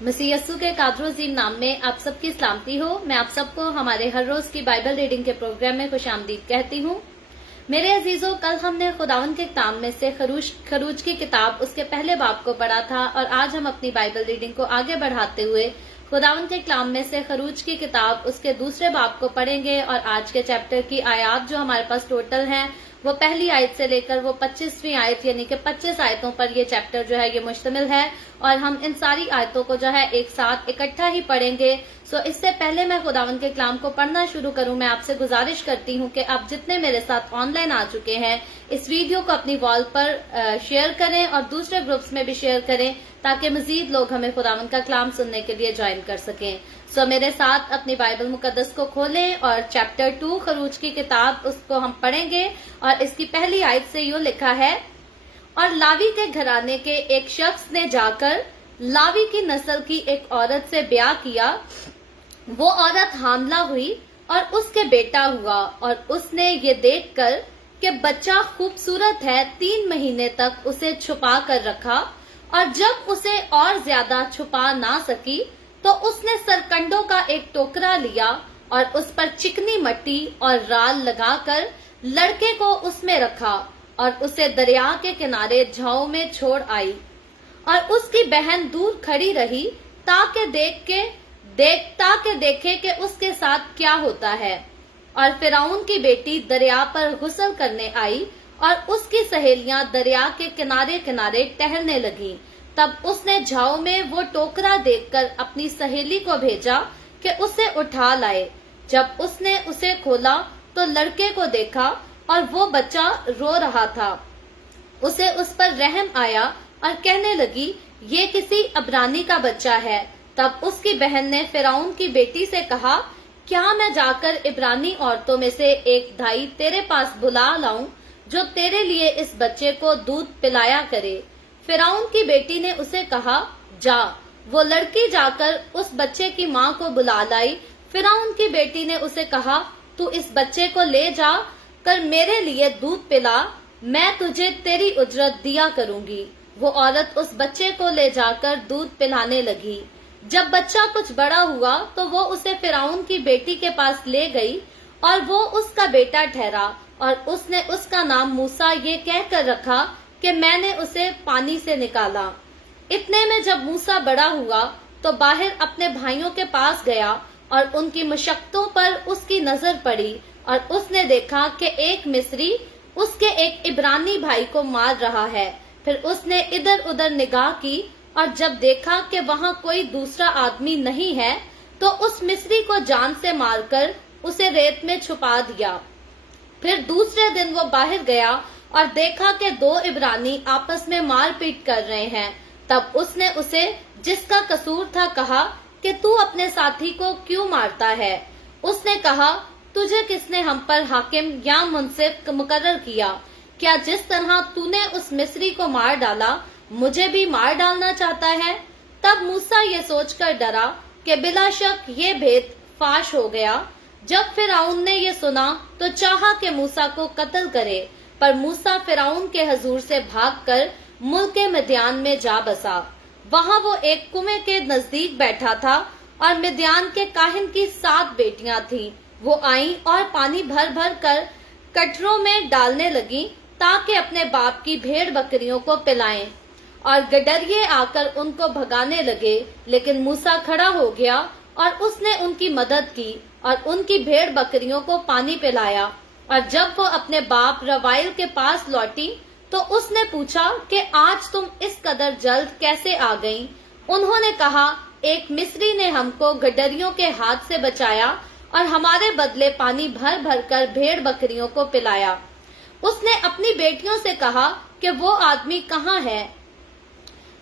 मसीह यस्सु के कादर अजीम नाम में आप सबकी सलामती हो। मैं आप सबको हमारे हर रोज की बाइबल रीडिंग के प्रोग्राम में खुशामदीद कहती हूँ। मेरे अजीजों, कल हमने खुदावन के कलाम में से खरूज की किताब उसके पहले बाब को पढ़ा था और आज हम अपनी बाइबल रीडिंग को आगे बढ़ाते हुए खुदावन के कलाम में से खरूज की किताब उसके दूसरे बाब को पढ़ेंगे और आज के चैप्टर की आयत जो हमारे पास टोटल हैं वो पहली आयत से लेकर वो 25वीं आयत यानी कि 25 आयतों पर ये चैप्टर जो है ये मुश्तमिल है और हम इन सारी आयतों को जो है एक साथ इकट्ठा ही पढ़ेंगे। सो इससे पहले मैं खुदावन के कलाम को पढ़ना शुरू करूं, मैं आपसे गुजारिश करती हूं कि आप जितने मेरे साथ ऑनलाइन आ चुके हैं इस वीडियो को अपनी वॉल पर शेयर करें और दूसरे ग्रुप्स में भी शेयर करें ताकि मजीद लोग हमें खुदावन का कलाम सुनने के लिए ज्वाइन कर सकें। सो मेरे साथ अपनी बाइबल मुकद्दस को खोलें और चैप्टर 2 खरूज की किताब उसको हम पढ़ेंगे और इसकी पहली आयत से यूं लिखा है, और लावी के घराने के एक शख्स ने जाकर लावी की नस्ल की एक औरत से ब्याह किया। वो औरत हामला हुई और उसके बेटा हुआ और उसने ये देखकर कि बच्चा खूबसूरत है 3 महीने तक उसे छुपा कर रखा और जब उसे और ज्यादा छुपा ना सकी तो उसने सरकंडों का एक टोकरा लिया और उस पर चिकनी मट्टी और राल लगाकर लड़के को उसमें रखा और उसे दरिया के किनारे झाऊ में छोड़ आई और उसकी बहन दूर खड़ी रही ताकि देखे कि उसके साथ क्या होता है। और फिरौन की बेटी दरिया पर गुस्ल करने आई और उसकी सहेलियां दरिया के किनारे किनारे टहलने लगीं। तब उसने झाऊ में वो टोकरा देखकर अपनी सहेली को भेजा कि उसे उठा लाए। जब उसने उसे खोला तो लड़के को देखा और वो बच्चा रो रहा था। उसे उस पर रहम आया और कहने लगी, ये किसी अबरानी का बच्चा है। तब उसकी बहन ने फिरौन की बेटी से कहा, क्या मैं जाकर इब्रानी औरतों में से एक दाई तेरे पास बुला लाऊं जो तेरे लिए इस बच्चे को दूध पिलाया करे। फिरौन की बेटी ने उसे कहा, जा। वो लड़की जाकर उस बच्चे की माँ को बुला लाई। फिरौन की बेटी ने उसे कहा, तू इस बच्चे को ले जा कर मेरे लिए दूध पिला, मैं तुझे तेरी उजरत दिया करूंगी। वो औरत उस बच्चे को ले जाकर दूध पिलाने लगी। जब बच्चा कुछ बड़ा हुआ तो वो उसे फिरौन की बेटी के पास ले गई और वो उसका बेटा ठहरा और उसने उसका नाम मूसा ये कहकर रखा कि मैंने उसे पानी से निकाला। इतने में जब मूसा बड़ा हुआ तो बाहर अपने भाइयों के पास गया और उनकी मशक्कतों पर उसकी नजर पड़ी और उसने देखा कि एक मिस्री उसके एक इब्रानी भाई को मार रहा है। फिर उसने इधर उधर निगाह की और जब देखा कि वहां कोई दूसरा आदमी नहीं है तो उस मिस्री को जान से मारकर उसे रेत में छुपा दिया। फिर दूसरे दिन वो बाहर गया और देखा कि 2 इब्रानी आपस में मारपीट कर रहे हैं। तब उसने उसे जिसका कसूर था कहा कि तू अपने साथी को क्यों मारता है। उसने कहा, तुझे किसने हम पर हाकिम या मुंसिफ मुकर्रर किया? क्या जिस तरह तूने उस मिस्री को मार डाला मुझे भी मार डालना चाहता है? तब मूसा ये सोचकर डरा कि बिला शक ये भेद फाश हो गया। जब फिरौन ने ये सुना तो चाहा कि मूसा को कत्ल करे, पर मूसा फिरौन के हजूर से भागकर मुल्क मिद्यान में जा बसा। वहां वो एक कुएं के नजदीक बैठा था और मिद्यान के काहिन की 7 बेटियां थीं। वो आईं और पानी भर भर कर कटरों में डालने लगी ताकि अपने बाप की भेड़ बकरियों को पिलाएं और गडरिये आकर उनको भगाने लगे। लेकिन मूसा खड़ा हो गया और उसने उनकी मदद की और उनकी भेड़ बकरियों को पानी पिलाया। और जब वो अपने बाप रवाइल के पास लौटी तो उसने पूछा कि आज तुम इस कदर जल्द कैसे आ गईं? उन्होंने कहा, एक मिस्री ने हमको गडरियों के हाथ से बचाया और हमारे बदले पानी भर भर कर भेड़ बकरियों को पिलाया। उसने अपनी बेटियों से कहा कि वो आदमी कहाँ है?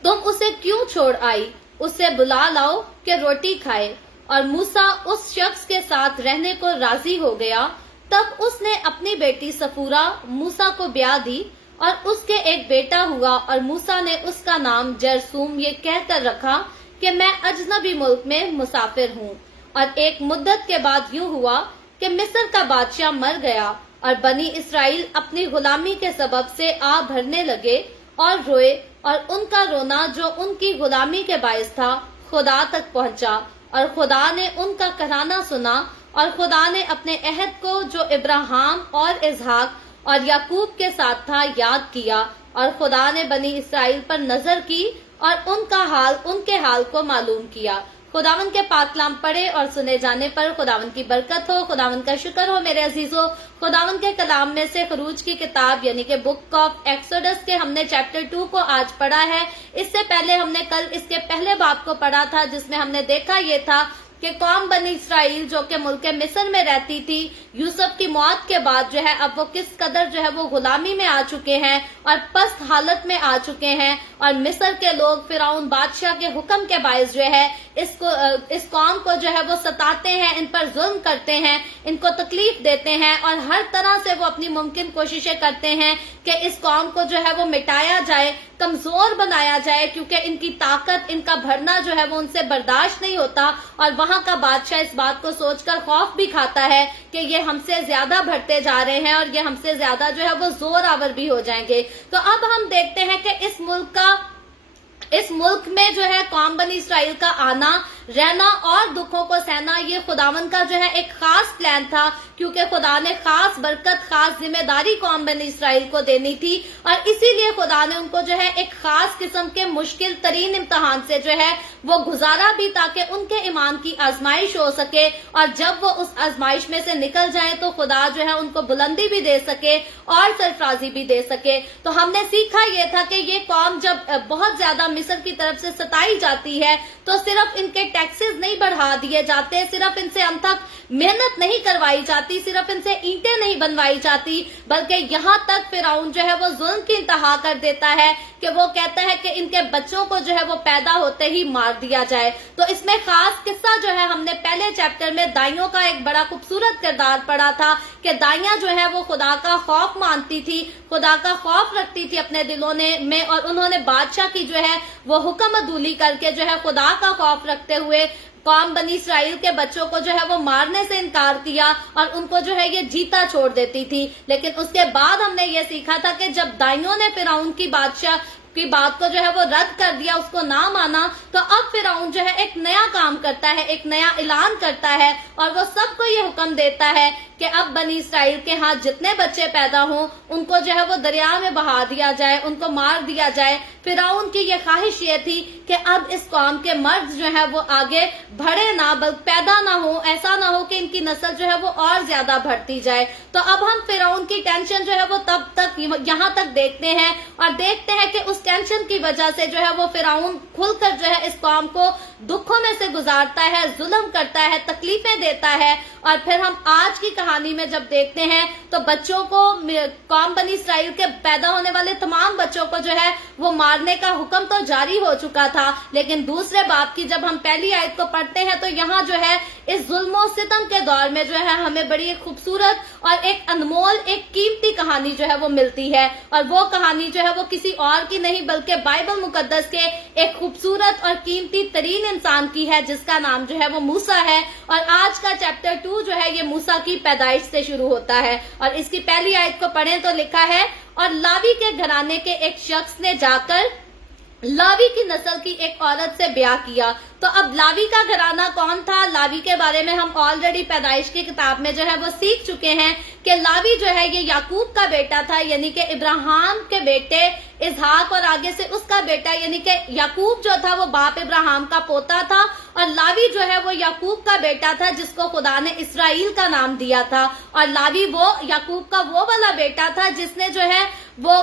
तुम उसे क्यों छोड़ आई? उसे बुला लाओ कि रोटी खाए। और मूसा उस शख्स के साथ रहने को राजी हो गया। तब उसने अपनी बेटी सफूरा मूसा को ब्याह दी और उसके एक बेटा हुआ और मूसा ने उसका नाम जरसूम ये कहकर रखा कि मैं अजनबी मुल्क में मुसाफिर हूँ। और एक मुद्दत के बाद यूं हुआ कि मिस्र का बादशाह मर गया और बनी इसराइल अपनी गुलामी के सबब से आ भरने लगे और रोए और उनका रोना जो उनकी गुलामी के बायस था खुदा तक पहुंचा और खुदा ने उनका कहराना सुना और खुदा ने अपने अहद को जो इब्राहिम और इसहाक और याकूब के साथ था याद किया और खुदा ने बनी इसराइल पर नजर की और उनके हाल को मालूम किया। खुदावन के पाक कलाम पढ़े और सुने जाने पर खुदावन की बरकत हो। खुदावन का शुक्र हो मेरे अजीजों। खुदावन के कलाम में से खरूज की किताब यानी कि बुक ऑफ एक्सोडस के हमने चैप्टर 2 को आज पढ़ा है। इससे पहले हमने कल इसके पहले बाब को पढ़ा था, जिसमें हमने देखा ये था कि कौम बनी इसराइल जो कि मुल्क मिस्र में रहती थी, यूसुफ की मौत के बाद जो है अब वो किस कदर जो है वो गुलामी में आ चुके हैं और पस्त हालत में आ चुके हैं। और मिस्र के लोग फिरौन बादशाह के हुक्म के बायस जो है इस कौम को जो है वो सताते हैं, इन पर जुल्म करते हैं, इनको तकलीफ देते हैं और हर तरह से वो अपनी मुमकिन कोशिशें करते हैं कि इस कौम को जो है वो मिटाया जाए, कमजोर बनाया जाए, क्योंकि इनकी ताकत, इनका भरना जो है वो उनसे बर्दाश्त नहीं होता। और वहां का बादशाह इस बात को सोचकर खौफ भी खाता है कि ये हमसे ज्यादा बढ़ते जा रहे हैं और ये हमसे ज्यादा जो है वो जोर आवर भी हो जाएंगे। तो अब हम देखते हैं कि इस मुल्क में जो है कौम बनी इसराइल का आना, रहना और दुखों को सहना, ये खुदावन का जो है एक खास प्लान था, क्योंकि खुदा ने खास बरकत, खास जिम्मेदारी कौम बनी इसराइल को देनी थी और इसीलिए खुदा ने उनको जो है एक खास किस्म के मुश्किल तरीन इम्तहान से जो है वो गुजारा भी, ताकि उनके ईमान की आजमाइश हो सके और जब वो उस आजमाइश में से निकल जाए तो खुदा जो है उनको बुलंदी भी दे सके और सरफराजी भी दे सके। तो हमने सीखा ये था कि ये कौम जब बहुत ज्यादा मिस्र की तरफ से सताई जाती है तो सिर्फ इनके टैक्सेस नहीं बढ़ा दिए जाते, सिर्फ इनसे अनथक मेहनत नहीं करवाई जाती, सिर्फ इनसे ईंटें नहीं बनवाई जाती, बल्कि यहाँ तक फिरौन जो है वो जुल्म की इंतहा कर देता है कि वो कहता है कि इनके बच्चों को जो है वो पैदा होते ही मार दिया जाए। तो इसमें खास किस्सा जो है हमने पहले चैप्टर में दाइयों का एक बड़ा खूबसूरत किरदार पढ़ा था कि दाइयां जो है वो खुदा का खौफ मानती थी, खुदा का खौफ रखती थी अपने दिलों में और उन्होंने बादशाह की जो है वो हुक्म अदूली करके जो है खुदा का खौफ रखते हुए कौम बनी इसराइल के बच्चों को जो है वो मारने से इनकार किया और उनको जो है ये जीता छोड़ देती थी। लेकिन उसके बाद हमने ये सीखा था कि जब दाइयों ने फिरौन की बादशाह की बात को जो है वो रद्द कर दिया, उसको ना माना, तो अब फिरौन जो है एक नया काम करता है, एक नया ऐलान करता है और वो सबको ये हुक्म देता है कि अब बनी इसराइल के हाथ जितने बच्चे पैदा हों उनको जो है वो दरिया में बहा दिया जाए, उनको मार दिया जाए। फिरौन की ये ख्वाहिश ये थी कि अब इस कौम के मर्द जो है वो आगे बढ़े ना, बल्कि पैदा ना हो, ऐसा ना हो कि इनकी नस्ल जो है वो और ज्यादा बढ़ती जाए। तो अब हम फिरौन की टेंशन जो है वो तब तक यहाँ तक देखते हैं और देखते हैं कि उस टेंशन की वजह से जो है वो फिरौन खुलकर जो है इस कौम को दुखों में से गुजारता है, जुल्म करता है, तकलीफें देता है। और फिर हम आज की कहानी में जब देखते हैं तो बच्चों को, कौम बनी इसराइल के पैदा होने वाले तमाम बच्चों को जो है वो मारने का हुक्म तो जारी हो चुका था, लेकिन दूसरे बाप की जब हम पहली आयत को पढ़ते हैं तो यहाँ जो है इस जुल्म सितम के दौर में जो है हमें बड़ी एक खूबसूरत और एक अनमोल, एक कीमती कहानी जो है वो मिलती है। और वो कहानी जो है वो किसी और की नहीं बल्कि बाइबल मुकद्दस के एक खूबसूरत और कीमती तरीन इंसान की है, जिसका नाम जो है वो मूसा है। और आज का चैप्टर 2 जो है ये मूसा की पैदाइश से शुरू होता है और इसकी पहली आयत को पढ़ें तो लिखा है, और लावी के घराने के एक शख्स ने जाकर लावी की नस्ल की एक औरत से ब्याह किया। तो अब लावी का घराना कौन था? लावी के बारे में हम ऑलरेडी पैदाइश की किताब में जो है वो सीख चुके हैं कि लावी जो है ये याकूब का बेटा था, यानी कि इब्राहिम के बेटे इसहाक और आगे से उसका बेटा, यानी कि याकूब जो था वो बाप इब्राहिम का पोता था और लावी जो है वो याकूब का बेटा था जिसको खुदा ने इसराइल का नाम दिया था। और लावी वो याकूब का वो वाला बेटा था जिसने जो है वो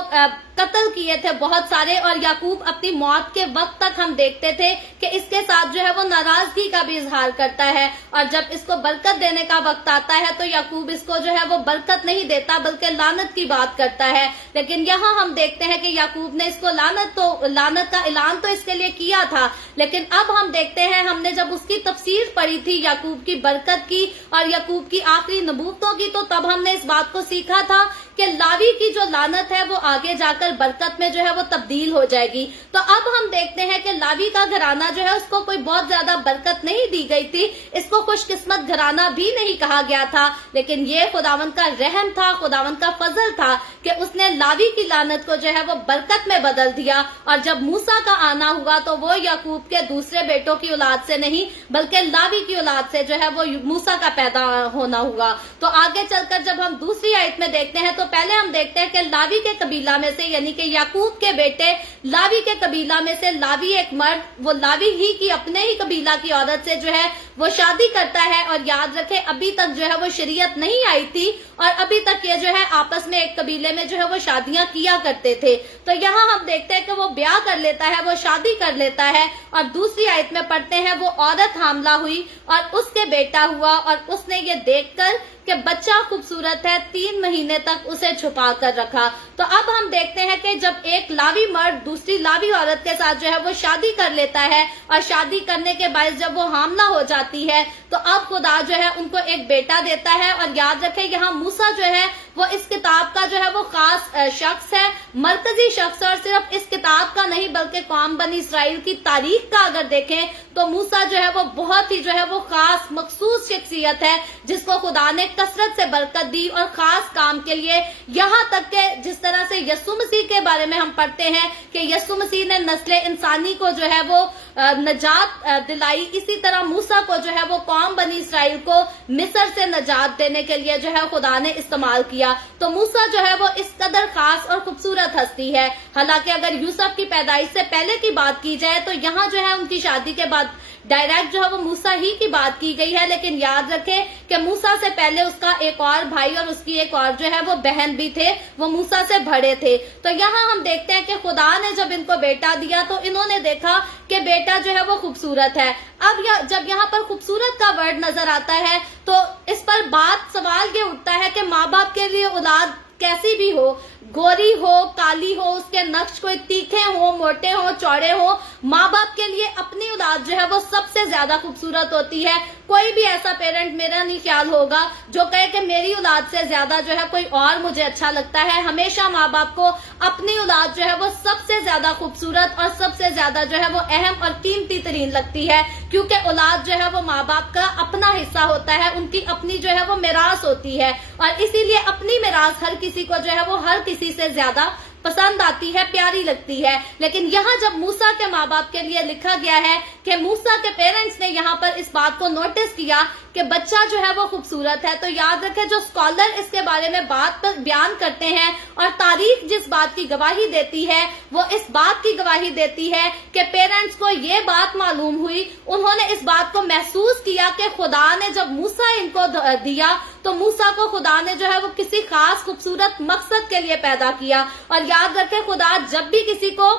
कत्ल किए थे बहुत सारे, और याकूब अपनी मौत के वक्त तक हम देखते थे कि इसके साथ जो है वो नाराजगी का भी इजहार करता है और जब इसको बरकत देने का वक्त आता है तो याकूब इसको जो है वो बरकत नहीं देता बल्कि लानत की बात करता है। लेकिन यहाँ हम देखते हैं कि याकूब ने इसको लानत का ऐलान तो इसके लिए किया था, लेकिन अब हम देखते हैं, हमने जब उसकी तफसीर पढ़ी थी याकूब की बरकत की और याकूब की आखिरी नबूवतों की, तो तब हमने इस बात को सीखा था कि लावी की जो लानत है वो आगे जाकर बरकत में जो है वो तब्दील हो जाएगी। तो अब हम देखते हैं कि लावी का घराना जो है उसको कोई बहुत ज्यादा बरकत नहीं दी गई थी, इसको खुशकिस्मत घराना भी नहीं कहा गया था, लेकिन ये खुदावन का रहम था, खुदावन का फजल था कि उसने लावी की लानत को जो है वो बरकत में बदल दिया। और जब मूसा का आना हुआ तो वो याकूब के दूसरे बेटों की औलाद से नहीं बल्कि लावी की औलाद से जो है वो मूसा का पैदा होना हुआ। तो आगे चलकर जब हम दूसरी आयत में देखते हैं तो पहले हम देखते हैं कि लावी के कबीला में से यानी कि याकूब के बेटे लावी के कबीला में से लावी एक मर्द वो लावी ही की अपने ही कबीला की औरत से जो है वो शादी करता है। और याद रखे अभी तक जो है वो शरीयत नहीं आई थी और अभी तक ये जो है आपस में एक कबीले में जो है वो शादियां किया करते थे। तो यहाँ हम देखते हैं कि वो ब्याह कर लेता है, वो शादी कर लेता है। और दूसरी आयत में पढ़ते हैं वो औरत हामला हुई और उसके बेटा हुआ और उसने ये देखकर कि बच्चा खूबसूरत है 3 महीने तक उसे छुपा कर रखा। तो अब हम देखते हैं कि जब एक लावी मर्द दूसरी लावी औरत के साथ जो है वो शादी कर लेता है और शादी करने के बाद जब वो हामला हो जाती है तो अब खुदा जो है उनको एक बेटा देता है। और याद रखें यहाँ मूसा जो है वो इस किताब का जो है वो खास शख्स है, मरकजी शख्स। और सिर्फ इस किताब का नहीं बल्कि कौम बनी इसराइल की तारीख का अगर देखें तो मूसा जो है वो बहुत ही जो है वो खास मखसूस शख्सियत है जिसको खुदा ने कसरत से बरकत दी और खास काम के लिए। यहाँ तक के जिस तरह से यस्सु मसीह के बारे में हम पढ़ते हैं कि यस्सु मसीह ने नस्ल इंसानी को जो है वो नजात दिलाई, इसी तरह मूसा को जो है वो कौम बनी इसराइल को मिस्र से नजात देने के लिए जो है खुदा ने इस्तेमाल किया। तो मूसा जो है वो इस कदर खास और खूबसूरत हस्ती है। हालांकि अगर यूसुफ की पैदाइश से पहले की बात की जाए तो यहाँ जो है उनकी शादी के बाद डायरेक्ट जो है वो मूसा ही की बात की गई है, लेकिन याद रखें कि मूसा से पहले उसका एक और भाई और उसकी एक और जो है वो बहन भी थे, वो मूसा से बड़े थे। तो यहाँ हम देखते हैं कि खुदा ने जब इनको बेटा दिया तो इन्होंने देखा कि बेटा जो है वो खूबसूरत है। अब जब यहाँ पर खूबसूरत का वर्ड नजर आता है तो इस पर सवाल ये उठता है कि माँ बाप के लिए औलाद कैसी भी हो, गोरी हो, काली हो, उसके नक्श कोई तीखे हो, मोटे हो, चौड़े हो, माँ बाप के लिए अपनी औलाद जो है वो सबसे ज्यादा खूबसूरत होती है। कोई भी ऐसा पेरेंट मेरा नहीं ख्याल होगा जो कहे कि मेरी औलाद से ज्यादा जो है कोई और मुझे अच्छा लगता है। हमेशा माँ बाप को अपनी औलाद जो है वो सबसे ज्यादा खूबसूरत और सबसे ज्यादा जो है वो अहम और कीमती तरीन लगती है, क्योंकि औलाद जो है वो माँ बाप का अपना हिस्सा होता है, उनकी अपनी जो है वो मिरास होती है और इसीलिए अपनी मिरास हर किसी को जो है वो हर किसी से ज्यादा पसंद आती है, प्यारी लगती है। लेकिन यहाँ जब मूसा के माँ बाप के लिए लिखा गया है कि मूसा के पेरेंट्स ने यहाँ पर इस बात को नोटिस किया कि बच्चा जो है वो खूबसूरत है, तो याद रखें जो स्कॉलर इसके बारे में बात पर बयान करते हैं और तारीख जिस बात की गवाही देती है वो इस बात की गवाही देती है कि पेरेंट्स को ये बात मालूम हुई, उन्होंने इस बात को महसूस किया कि खुदा ने जब मूसा इनको दिया तो मूसा को खुदा ने जो है वो किसी खास खूबसूरत मकसद के लिए पैदा किया। और याद रखें खुदा जब भी किसी को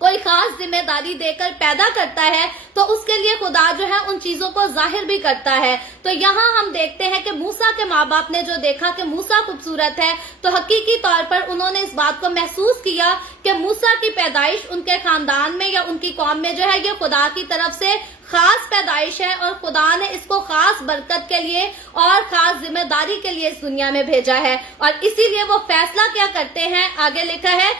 कोई खास जिम्मेदारी देकर पैदा करता है तो उसके लिए खुदा जो है उन चीजों को जाहिर भी करता है। तो यहाँ हम देखते हैं कि मूसा के माँ बाप ने जो देखा कि मूसा खूबसूरत है तो हकीकी तौर पर उन्होंने इस बात को महसूस किया कि मूसा की पैदाइश उनके खानदान में या उनकी कौम में जो है ये खुदा की तरफ से खास पैदाइश है और खुदा ने इसको खास बरकत के लिए और खास जिम्मेदारी के लिए इस दुनिया में भेजा है। और इसीलिए वो फैसला क्या करते हैं, आगे लिखा है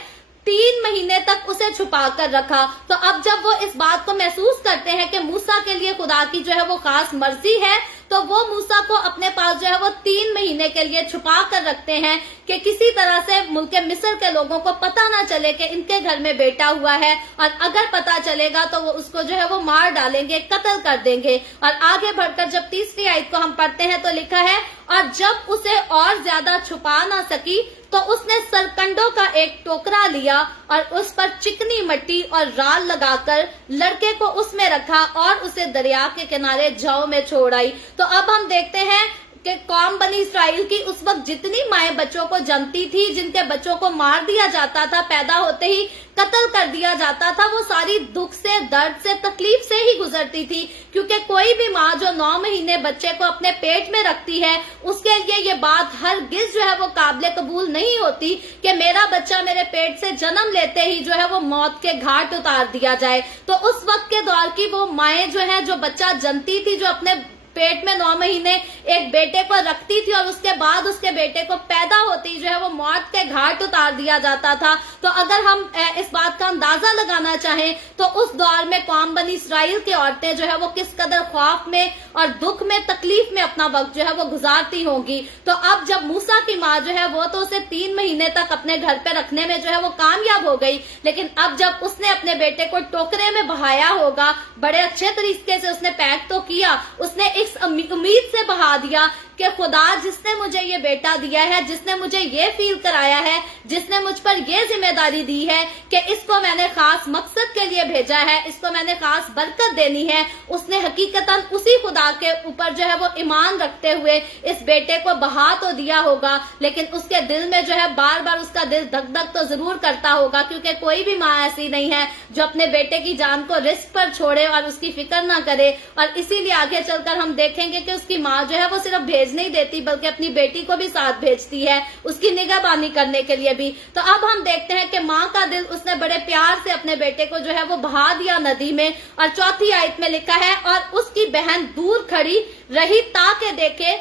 3 महीने तक उसे छुपा कर रखा। तो अब जब वो इस बात को महसूस करते हैं कि मूसा के लिए खुदा की जो है वो खास मर्जी है तो वो मूसा को अपने पास जो है वो 3 महीने के लिए छुपा कर रखते हैं कि किसी तरह से मुल्क मिस्र के लोगों को पता ना चले कि इनके घर में बेटा हुआ है, और अगर पता चलेगा तो वो उसको जो है वो मार डालेंगे, कत्ल कर देंगे। और आगे बढ़कर जब तीसरी आयत को हम पढ़ते हैं तो लिखा है और जब उसे और ज्यादा छुपा ना सकी तो उसने सरकंडों का एक टोकरा लिया और उस पर चिकनी मिट्टी और राल लगाकर लड़के को उसमें रखा और उसे दरिया के किनारे जौ में छोड़ आई। तो अब हम देखते हैं कि कौम बनी इसराइल की उस वक्त जितनी माएं बच्चों को जन्मती थी, जिनके बच्चों को मार दिया जाता था, पैदा होते ही कत्ल कर दिया जाता था, वो सारी दुख से, दर्द से, तकलीफ से ही गुजरती थी। क्योंकि कोई भी माँ जो 9 महीने बच्चे को अपने पेट में रखती है उसके लिए ये बात हरगिज जो है वो काबिल कबूल नहीं होती कि मेरा बच्चा मेरे पेट से जन्म लेते ही जो है वो मौत के घाट उतार दिया जाए। तो उस वक्त के दौर की वो माएं जो है जो बच्चा जनती थी, जो अपने पेट में 9 महीने एक बेटे को रखती थी और उसके बाद उसके बेटे को पैदा होती जो है वो मौत के घाट उतार दिया जाता था। तो अगर हम इस बात का अंदाजा लगाना चाहें तो उस दौर में कौम बनी इसराइल की औरतें जो है वो किस कदर खौफ में और दुख में, तकलीफ में अपना वक्त जो है वो गुजारती होंगी। तो अब जब मूसा की माँ जो है वो तो उसे 3 महीने तक अपने घर पे रखने में जो है वो कामयाब हो गई, लेकिन अब जब उसने अपने बेटे को टोकरे में बहाया होगा, बड़े अच्छे तरीके से उसने पैक तो किया, उसने इस उम्मीद से बहा दिया कि खुदा जिसने मुझे ये बेटा दिया है, जिसने मुझे ये फील कराया है, जिसने मुझ पर ये जिम्मेदारी दी है कि इसको मैंने खास मकसद के लिए भेजा है, इसको मैंने खास बरकत देनी है, उसने हकीकतन उसी खुदा के ऊपर जो है वो ईमान रखते हुए इस बेटे को बहा तो दिया होगा, लेकिन उसके दिल में जो है बार बार उसका दिल धक धक तो जरूर करता होगा, क्योंकि कोई भी माँ ऐसी नहीं है जो अपने बेटे की जान को रिस्क पर छोड़े और उसकी फिक्र ना करे। और इसीलिए आगे चलकर हम देखेंगे कि उसकी माँ जो है वो सिर्फ भेज नहीं देती बल्कि अपनी बेटी को भी साथ भेजती है, उसकी निगहबानी करने के लिए भी। तो अब हम देखते हैं कि माँ का दिल उसने बड़े प्यार से अपने बेटे को जो है वो बहा दिया नदी में। और चौथी आयत में लिखा है, और उसकी बहन दूर खड़ी रही ताकि देखे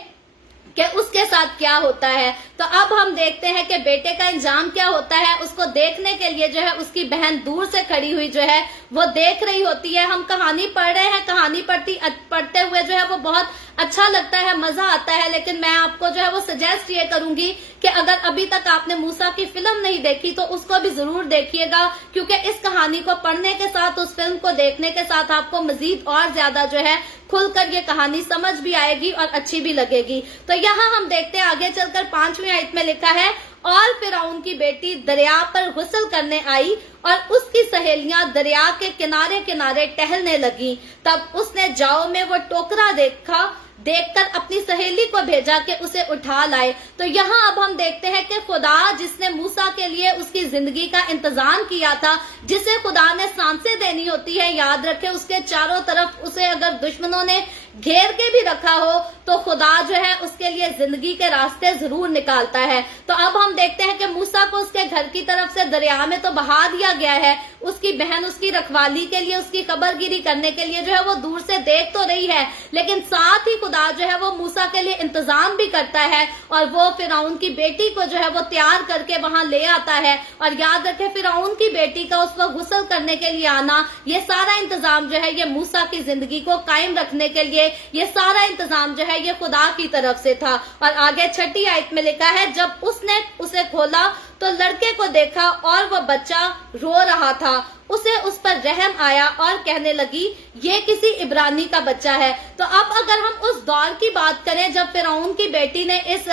कि उसके साथ क्या होता है। तो अब हम देखते हैं कि बेटे का इंजाम क्या होता है। उसको देखने के लिए जो है उसकी बहन दूर से खड़ी हुई जो है वो देख रही होती है। हम कहानी पढ़ रहे हैं, कहानी पढ़ते हुए जो है वो बहुत अच्छा लगता है, मजा आता है, लेकिन मैं आपको जो है वो सजेस्ट ये करूंगी कि अगर अभी तक आपने मूसा की फिल्म नहीं देखी तो उसको भी जरूर देखिएगा, क्योंकि इस कहानी को पढ़ने के साथ, उस फिल्म को देखने के साथ आपको मजीद और ज्यादा जो है खुलकर ये कहानी समझ भी आएगी और अच्छी भी लगेगी। तो यहाँ हम देखते हैं आगे चलकर 5वीं आयत में लिखा है, और फिरौन की बेटी दरिया पर गुस्ल करने आई और उसकी सहेलियां दरिया के किनारे किनारे टहलने लगी। तब उसने जाओ में वो टोकरा देखकर अपनी सहेली को भेजा कि उसे उठा लाए। तो यहाँ अब हम देखते हैं कि खुदा जिसने मूसा के लिए उसकी जिंदगी का इंतजाम किया था, जिसे खुदा ने सांसें देनी होती है, याद रखे उसके चारों तरफ उसे अगर दुश्मनों ने घेर के भी रखा हो तो खुदा जो है उसके लिए जिंदगी के रास्ते जरूर निकालता है। तो अब हम देखते हैं कि मूसा को उसके घर की तरफ से दरिया में तो बहा दिया गया है, उसकी बहन उसकी रखवाली के लिए, उसकी कबरगिरी करने के लिए जो है वो दूर से देख तो रही है, लेकिन साथ ही खुदा जो है वो मूसा के लिए इंतजाम भी करता है और वो फिरौन की बेटी को जो है वो तैयार करके वहां ले आता है। और याद रखे फिरौन की बेटी का उस वक्त गुस्ल करने के लिए आना, ये सारा इंतजाम जो है ये मूसा की जिंदगी को कायम रखने के लिए, ये सारा इंतजाम जो है ये खुदा की तरफ से था। और आगे 6ठी आयत में लिखा है, जब उसने उसे खोला तो लड़के को देखा और वह बच्चा रो रहा था। उसे उस पर रहम आया और कहने लगी, ये किसी इब्रानी का बच्चा है। तो अब अगर हम उस दौर की बात करें जब फिरौन की बेटी ने इस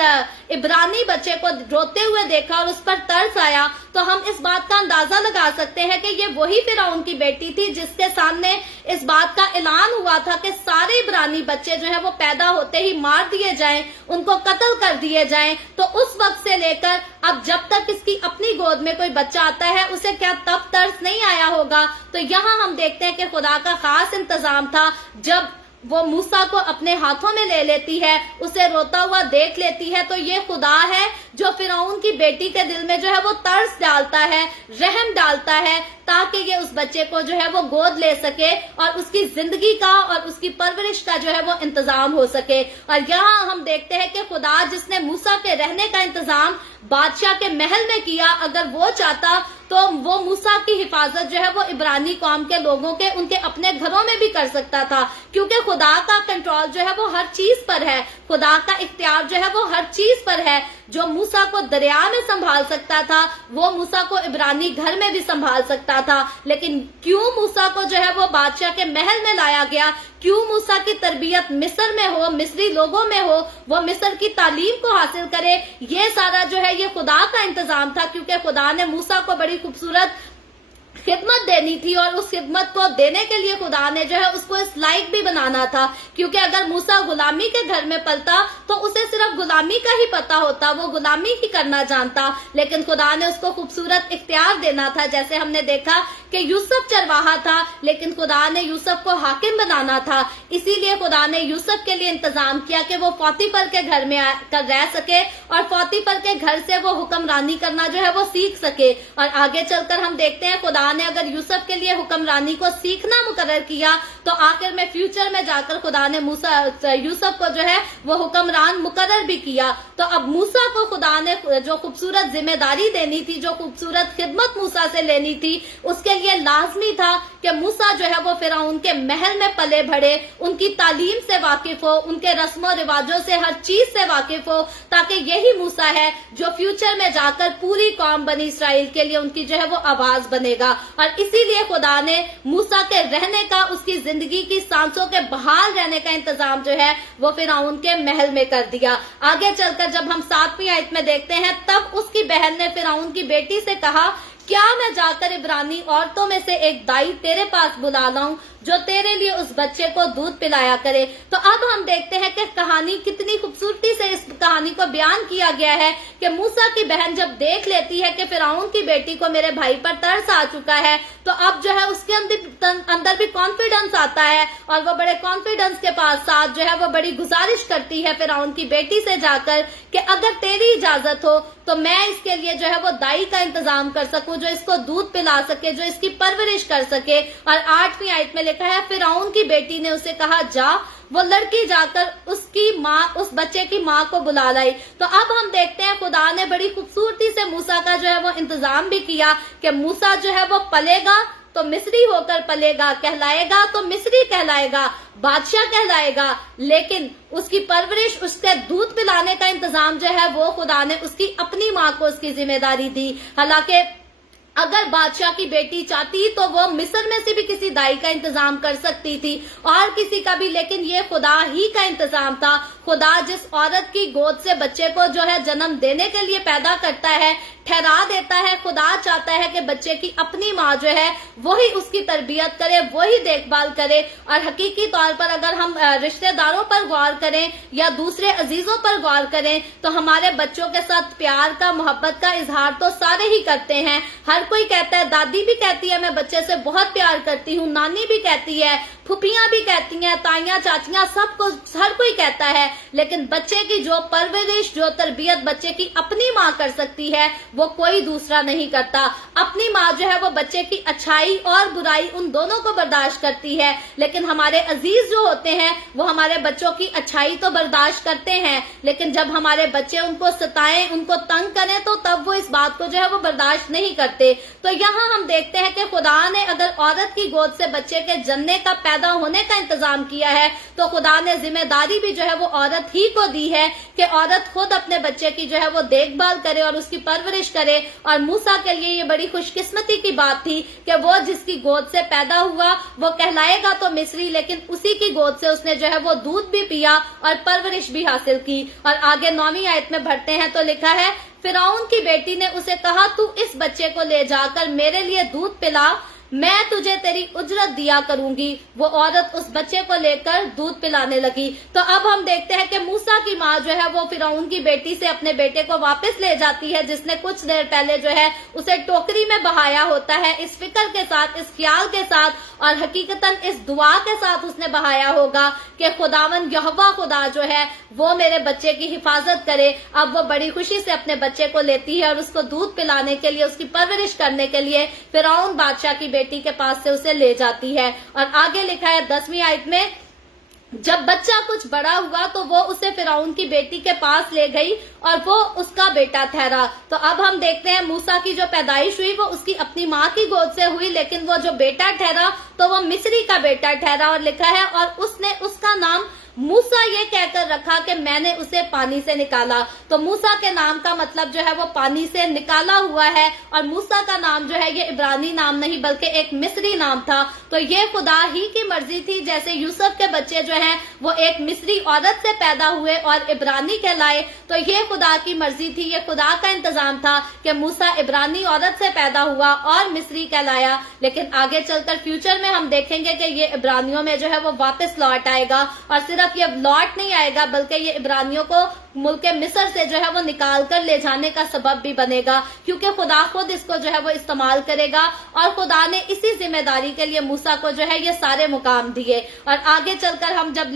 इब्रानी बच्चे को रोते हुए देखा और उस पर तरस आया, तो हम इस बात का अंदाजा लगा सकते हैं कि ये वही फिरौन की बेटी थी जिसके सामने इस बात का ऐलान हुआ था कि सारे इब्रानी बच्चे जो है वो पैदा होते ही मार दिए जाएं, उनको कत्ल कर दिए जाएं। तो उस वक्त से लेकर अब जब तक इसकी अपनी गोद में कोई बच्चा आता है, उसे क्या तब तरस नहीं आया होगा। तो यहाँ हम देखते हैं कि खुदा का खास इंतजाम था। जब वो मूसा को अपने हाथों में ले लेती है, उसे रोता हुआ देख लेती है, तो ये खुदा है जो फिरौन की बेटी के दिल में जो है वो तरस डालता है, रहम डालता है, ताकि ये उस बच्चे को जो है वो गोद ले सके और उसकी जिंदगी का और उसकी परवरिश का जो है वो इंतजाम हो सके। और यहाँ हम देखते हैं कि खुदा जिसने मूसा के रहने का इंतजाम बादशाह के महल में किया, अगर वो चाहता तो वो मूसा की हिफाजत जो है वो इब्रानी कौम के लोगों के उनके अपने घरों में भी कर सकता था, क्योंकि खुदा का कंट्रोल जो है वो हर चीज पर है, खुदा का इख्तियार जो है वो हर चीज पर है। जो मूसा को दरिया में संभाल सकता था वो मूसा को इब्रानी घर में भी संभाल सकता था, लेकिन क्यों मूसा को जो है वो बादशाह के महल में लाया गया, क्यों मूसा की तरबियत मिस्र में हो, मिस्री लोगों में हो, वो मिस्र की तालीम को हासिल करे, ये सारा जो है ये खुदा का इंतजाम था, क्योंकि खुदा ने मूसा को बड़ी खूबसूरत खिदमत देनी थी और उस खिदमत को देने के लिए खुदा ने जो है उसको इस लायक भी बनाना था। क्योंकि अगर मूसा गुलामी के घर में पलता तो उसे सिर्फ गुलामी का ही पता होता, वो गुलामी ही करना जानता, लेकिन खुदा ने उसको खूबसूरत इख्तियार देना था। जैसे हमने देखा कि यूसुफ चरवाहा था, लेकिन खुदा ने यूसुफ को हाकिम बनाना था, इसीलिए खुदा ने यूसुफ के लिए इंतजाम किया कि वो पोतीफर के घर में आकर रह सके और पोतीफर के घर से वो हुक्मरानी करना जो है वो सीख सके। और आगे चलकर हम देखते हैं खुदा ने अगर यूसुफ के लिए हुक्मरानी को सीखना मुकर्रर किया तो आखिर में फ्यूचर में जाकर खुदा ने यूसुफ को जो है वो हुक्मरान मुकर्रर भी किया। तो अब मूसा को खुदा ने जो खूबसूरत जिम्मेदारी देनी थी, जो खूबसूरत खिदमत मूसा से लेनी थी, उसके लिए लाजमी था कि मूसा जो है वो फिरौन के महल में पले बढ़े, उनकी तालीम से वाकिफ हो, उनके रस्मों रिवाजों से, हर चीज से वाकिफ हो, ताकि यही मूसा है जो फ्यूचर में जाकर पूरी कौम बनी इसराइल के लिए उनकी जो है वो आवाज बनेगा। और इसीलिए खुदा ने मूसा के रहने का, उसकी जिंदगी की सांसों के बहाल रहने का इंतजाम जो है वो फिरौन के महल में कर दिया। आगे चलकर जब हम 7वीं आयत में देखते हैं, तब उसकी बहन ने फिरौन की बेटी से कहा, क्या मैं जाकर इब्रानी औरतों में से एक दाई तेरे पास बुला लाऊं जो तेरे लिए उस बच्चे को दूध पिलाया करे। तो अब हम देखते हैं कि कहानी कितनी खूबसूरती से इस कहानी को बयान किया गया है कि मूसा की बहन जब देख लेती है कि फिरौन की बेटी को मेरे भाई पर तरस आ चुका है, तो अब जो है उसके अंदर भी कॉन्फिडेंस आता है और वो बड़े कॉन्फिडेंस के साथ जो है वो बड़ी गुजारिश करती है फिरौन की बेटी से जाकर कि अगर तेरी इजाजत हो तो मैं इसके लिए जो है वो दाई का इंतजाम कर सकूं जो इसको दूध पिला सके, जो इसकी परवरिश कर सके। और 8वीं आयत में लिखा है, फिरौन की बेटी ने उसे कहा, जा। वो लड़की जाकर उसकी माँ, उस बच्चे की माँ को बुला लाई। तो अब हम देखते हैं खुदा ने बड़ी खूबसूरती से मूसा का जो है वो इंतजाम भी किया कि मूसा जो है वो पलेगा तो मिस्री होकर पलेगा, कहलाएगा तो मिस्री कहलाएगा, बादशाह कहलाएगा, लेकिन उसकी परवरिश, उसके दूध पिलाने का इंतजाम जो है वो खुदा ने उसकी अपनी माँ को उसकी जिम्मेदारी दी। हालांकि अगर बादशाह की बेटी चाहती तो वो मिस्र में से भी किसी दाई का इंतजाम कर सकती थी और किसी का भी, लेकिन ये खुदा ही का इंतजाम था। खुदा जिस औरत की गोद से बच्चे को जो है जन्म देने के लिए पैदा करता है, ठहरा देता है, खुदा चाहता है कि बच्चे की अपनी माँ जो है वही उसकी तरबियत करे, वही देखभाल करे। और हकीकी तौर पर अगर हम रिश्तेदारों पर गौर करें या दूसरे अजीजों पर गौर करें तो हमारे बच्चों के साथ प्यार का, मोहब्बत का इजहार तो सारे ही करते हैं। हर कोई कहता है, दादी भी कहती है मैं बच्चे से बहुत प्यार करती हूँ, नानी भी कहती है, फुफियां भी कहती हैं, ताइयां, चाचियां, सबको, हर कोई कहता है, लेकिन बच्चे की जो परवरिश, जो तरबियत बच्चे की अपनी माँ कर सकती है वो कोई दूसरा नहीं करता। अपनी माँ जो है वो बच्चे की अच्छाई और बुराई उन दोनों को बर्दाश्त करती है, लेकिन हमारे अजीज जो होते हैं वो हमारे बच्चों की अच्छाई तो बर्दाश्त करते हैं, लेकिन जब हमारे बच्चे उनको सताएं, उनको तंग करें तो तब वो इस बात को जो है वो बर्दाश्त नहीं करते। तो यहाँ हम देखते हैं कि खुदा ने अगर औरत की गोद से बच्चे के जन्ने का, पैदा होने का इंतजाम किया है, तो खुदा ने जिम्मेदारी भी जो है वो औरत ही को दी है कि औरत खुद अपने बच्चे की जो है वो देखभाल करे और उसकी परवरिश करे। और मूसा के लिए ये बड़ी खुशकिस्मती की बात थी कि वो जिसकी गोद से पैदा हुआ वो कहलाएगा तो मिस्री, लेकिन उसी की गोद से उसने जो है वो दूध भी पिया और परवरिश भी हासिल की। और आगे 9वीं आयत में बढ़ते हैं तो लिखा है, फिरौन की बेटी ने उसे कहा, तू इस बच्चे को ले जाकर मेरे लिए दूध पिला, मैं तुझे तेरी उजरत दिया करूंगी। वो औरत उस बच्चे को लेकर दूध पिलाने लगी। तो अब हम देखते हैं कि मूसा की माँ जो है वो फिरौन की बेटी से अपने बेटे को वापस ले जाती है, जिसने कुछ देर पहले जो है उसे टोकरी में बहाया होता है, इस फिक्र के साथ, इस ख्याल के साथ और हकीकतन इस दुआ के साथ उसने बहाया होगा कि खुदावन यहोवा खुदा जो है वो मेरे बच्चे की हिफाजत करे। अब वो बड़ी खुशी से अपने बच्चे को लेती है और उसको दूध पिलाने के लिए, उसकी परवरिश करने के लिए फिरौन बादशाह की बेटी के पास से उसे ले जाती है। और आगे लिखा है 10वीं आयत में, जब बच्चा कुछ बड़ा हुआ तो वो उसे फिरौन की बेटी के पास ले गई और वो उसका बेटा ठहरा। तो अब हम देखते हैं मूसा की जो पैदाइश हुई वो उसकी अपनी माँ की गोद से हुई, लेकिन वो जो बेटा ठहरा तो वो मिस्री का बेटा ठहरा। और लिखा है, और उसने उसका नाम मूसा ये कहकर रखा कि मैंने उसे पानी से निकाला। तो मूसा के नाम का मतलब जो है वो पानी से निकाला हुआ है, और मूसा का नाम जो है ये इब्रानी नाम नहीं बल्कि एक मिस्री नाम था। तो ये खुदा ही की मर्जी थी, जैसे यूसुफ के बच्चे जो हैं वो एक मिस्री औरत से पैदा हुए और इब्रानी कहलाए, तो ये खुदा की मर्जी थी, ये खुदा का इंतजाम था कि मूसा इब्रानी औरत से पैदा हुआ और मिस्री कहलाया। लेकिन आगे चलकर फ्यूचर में हम देखेंगे कि ये इब्रानियों में जो है वो वापस लौट आएगा, और सिर्फ ये लौट नहीं आएगा बल्कि ये इब्रानियों को मुल्क मिस्र से जो है वो निकाल कर ले जाने का सबब भी बनेगा, क्योंकि खुदा खुद इसको जो है वो इस्तेमाल करेगा। और खुदा ने इसी जिम्मेदारी के लिए मूसा को जो है ये सारे मुकाम दिए। और आगे चलकर हम जब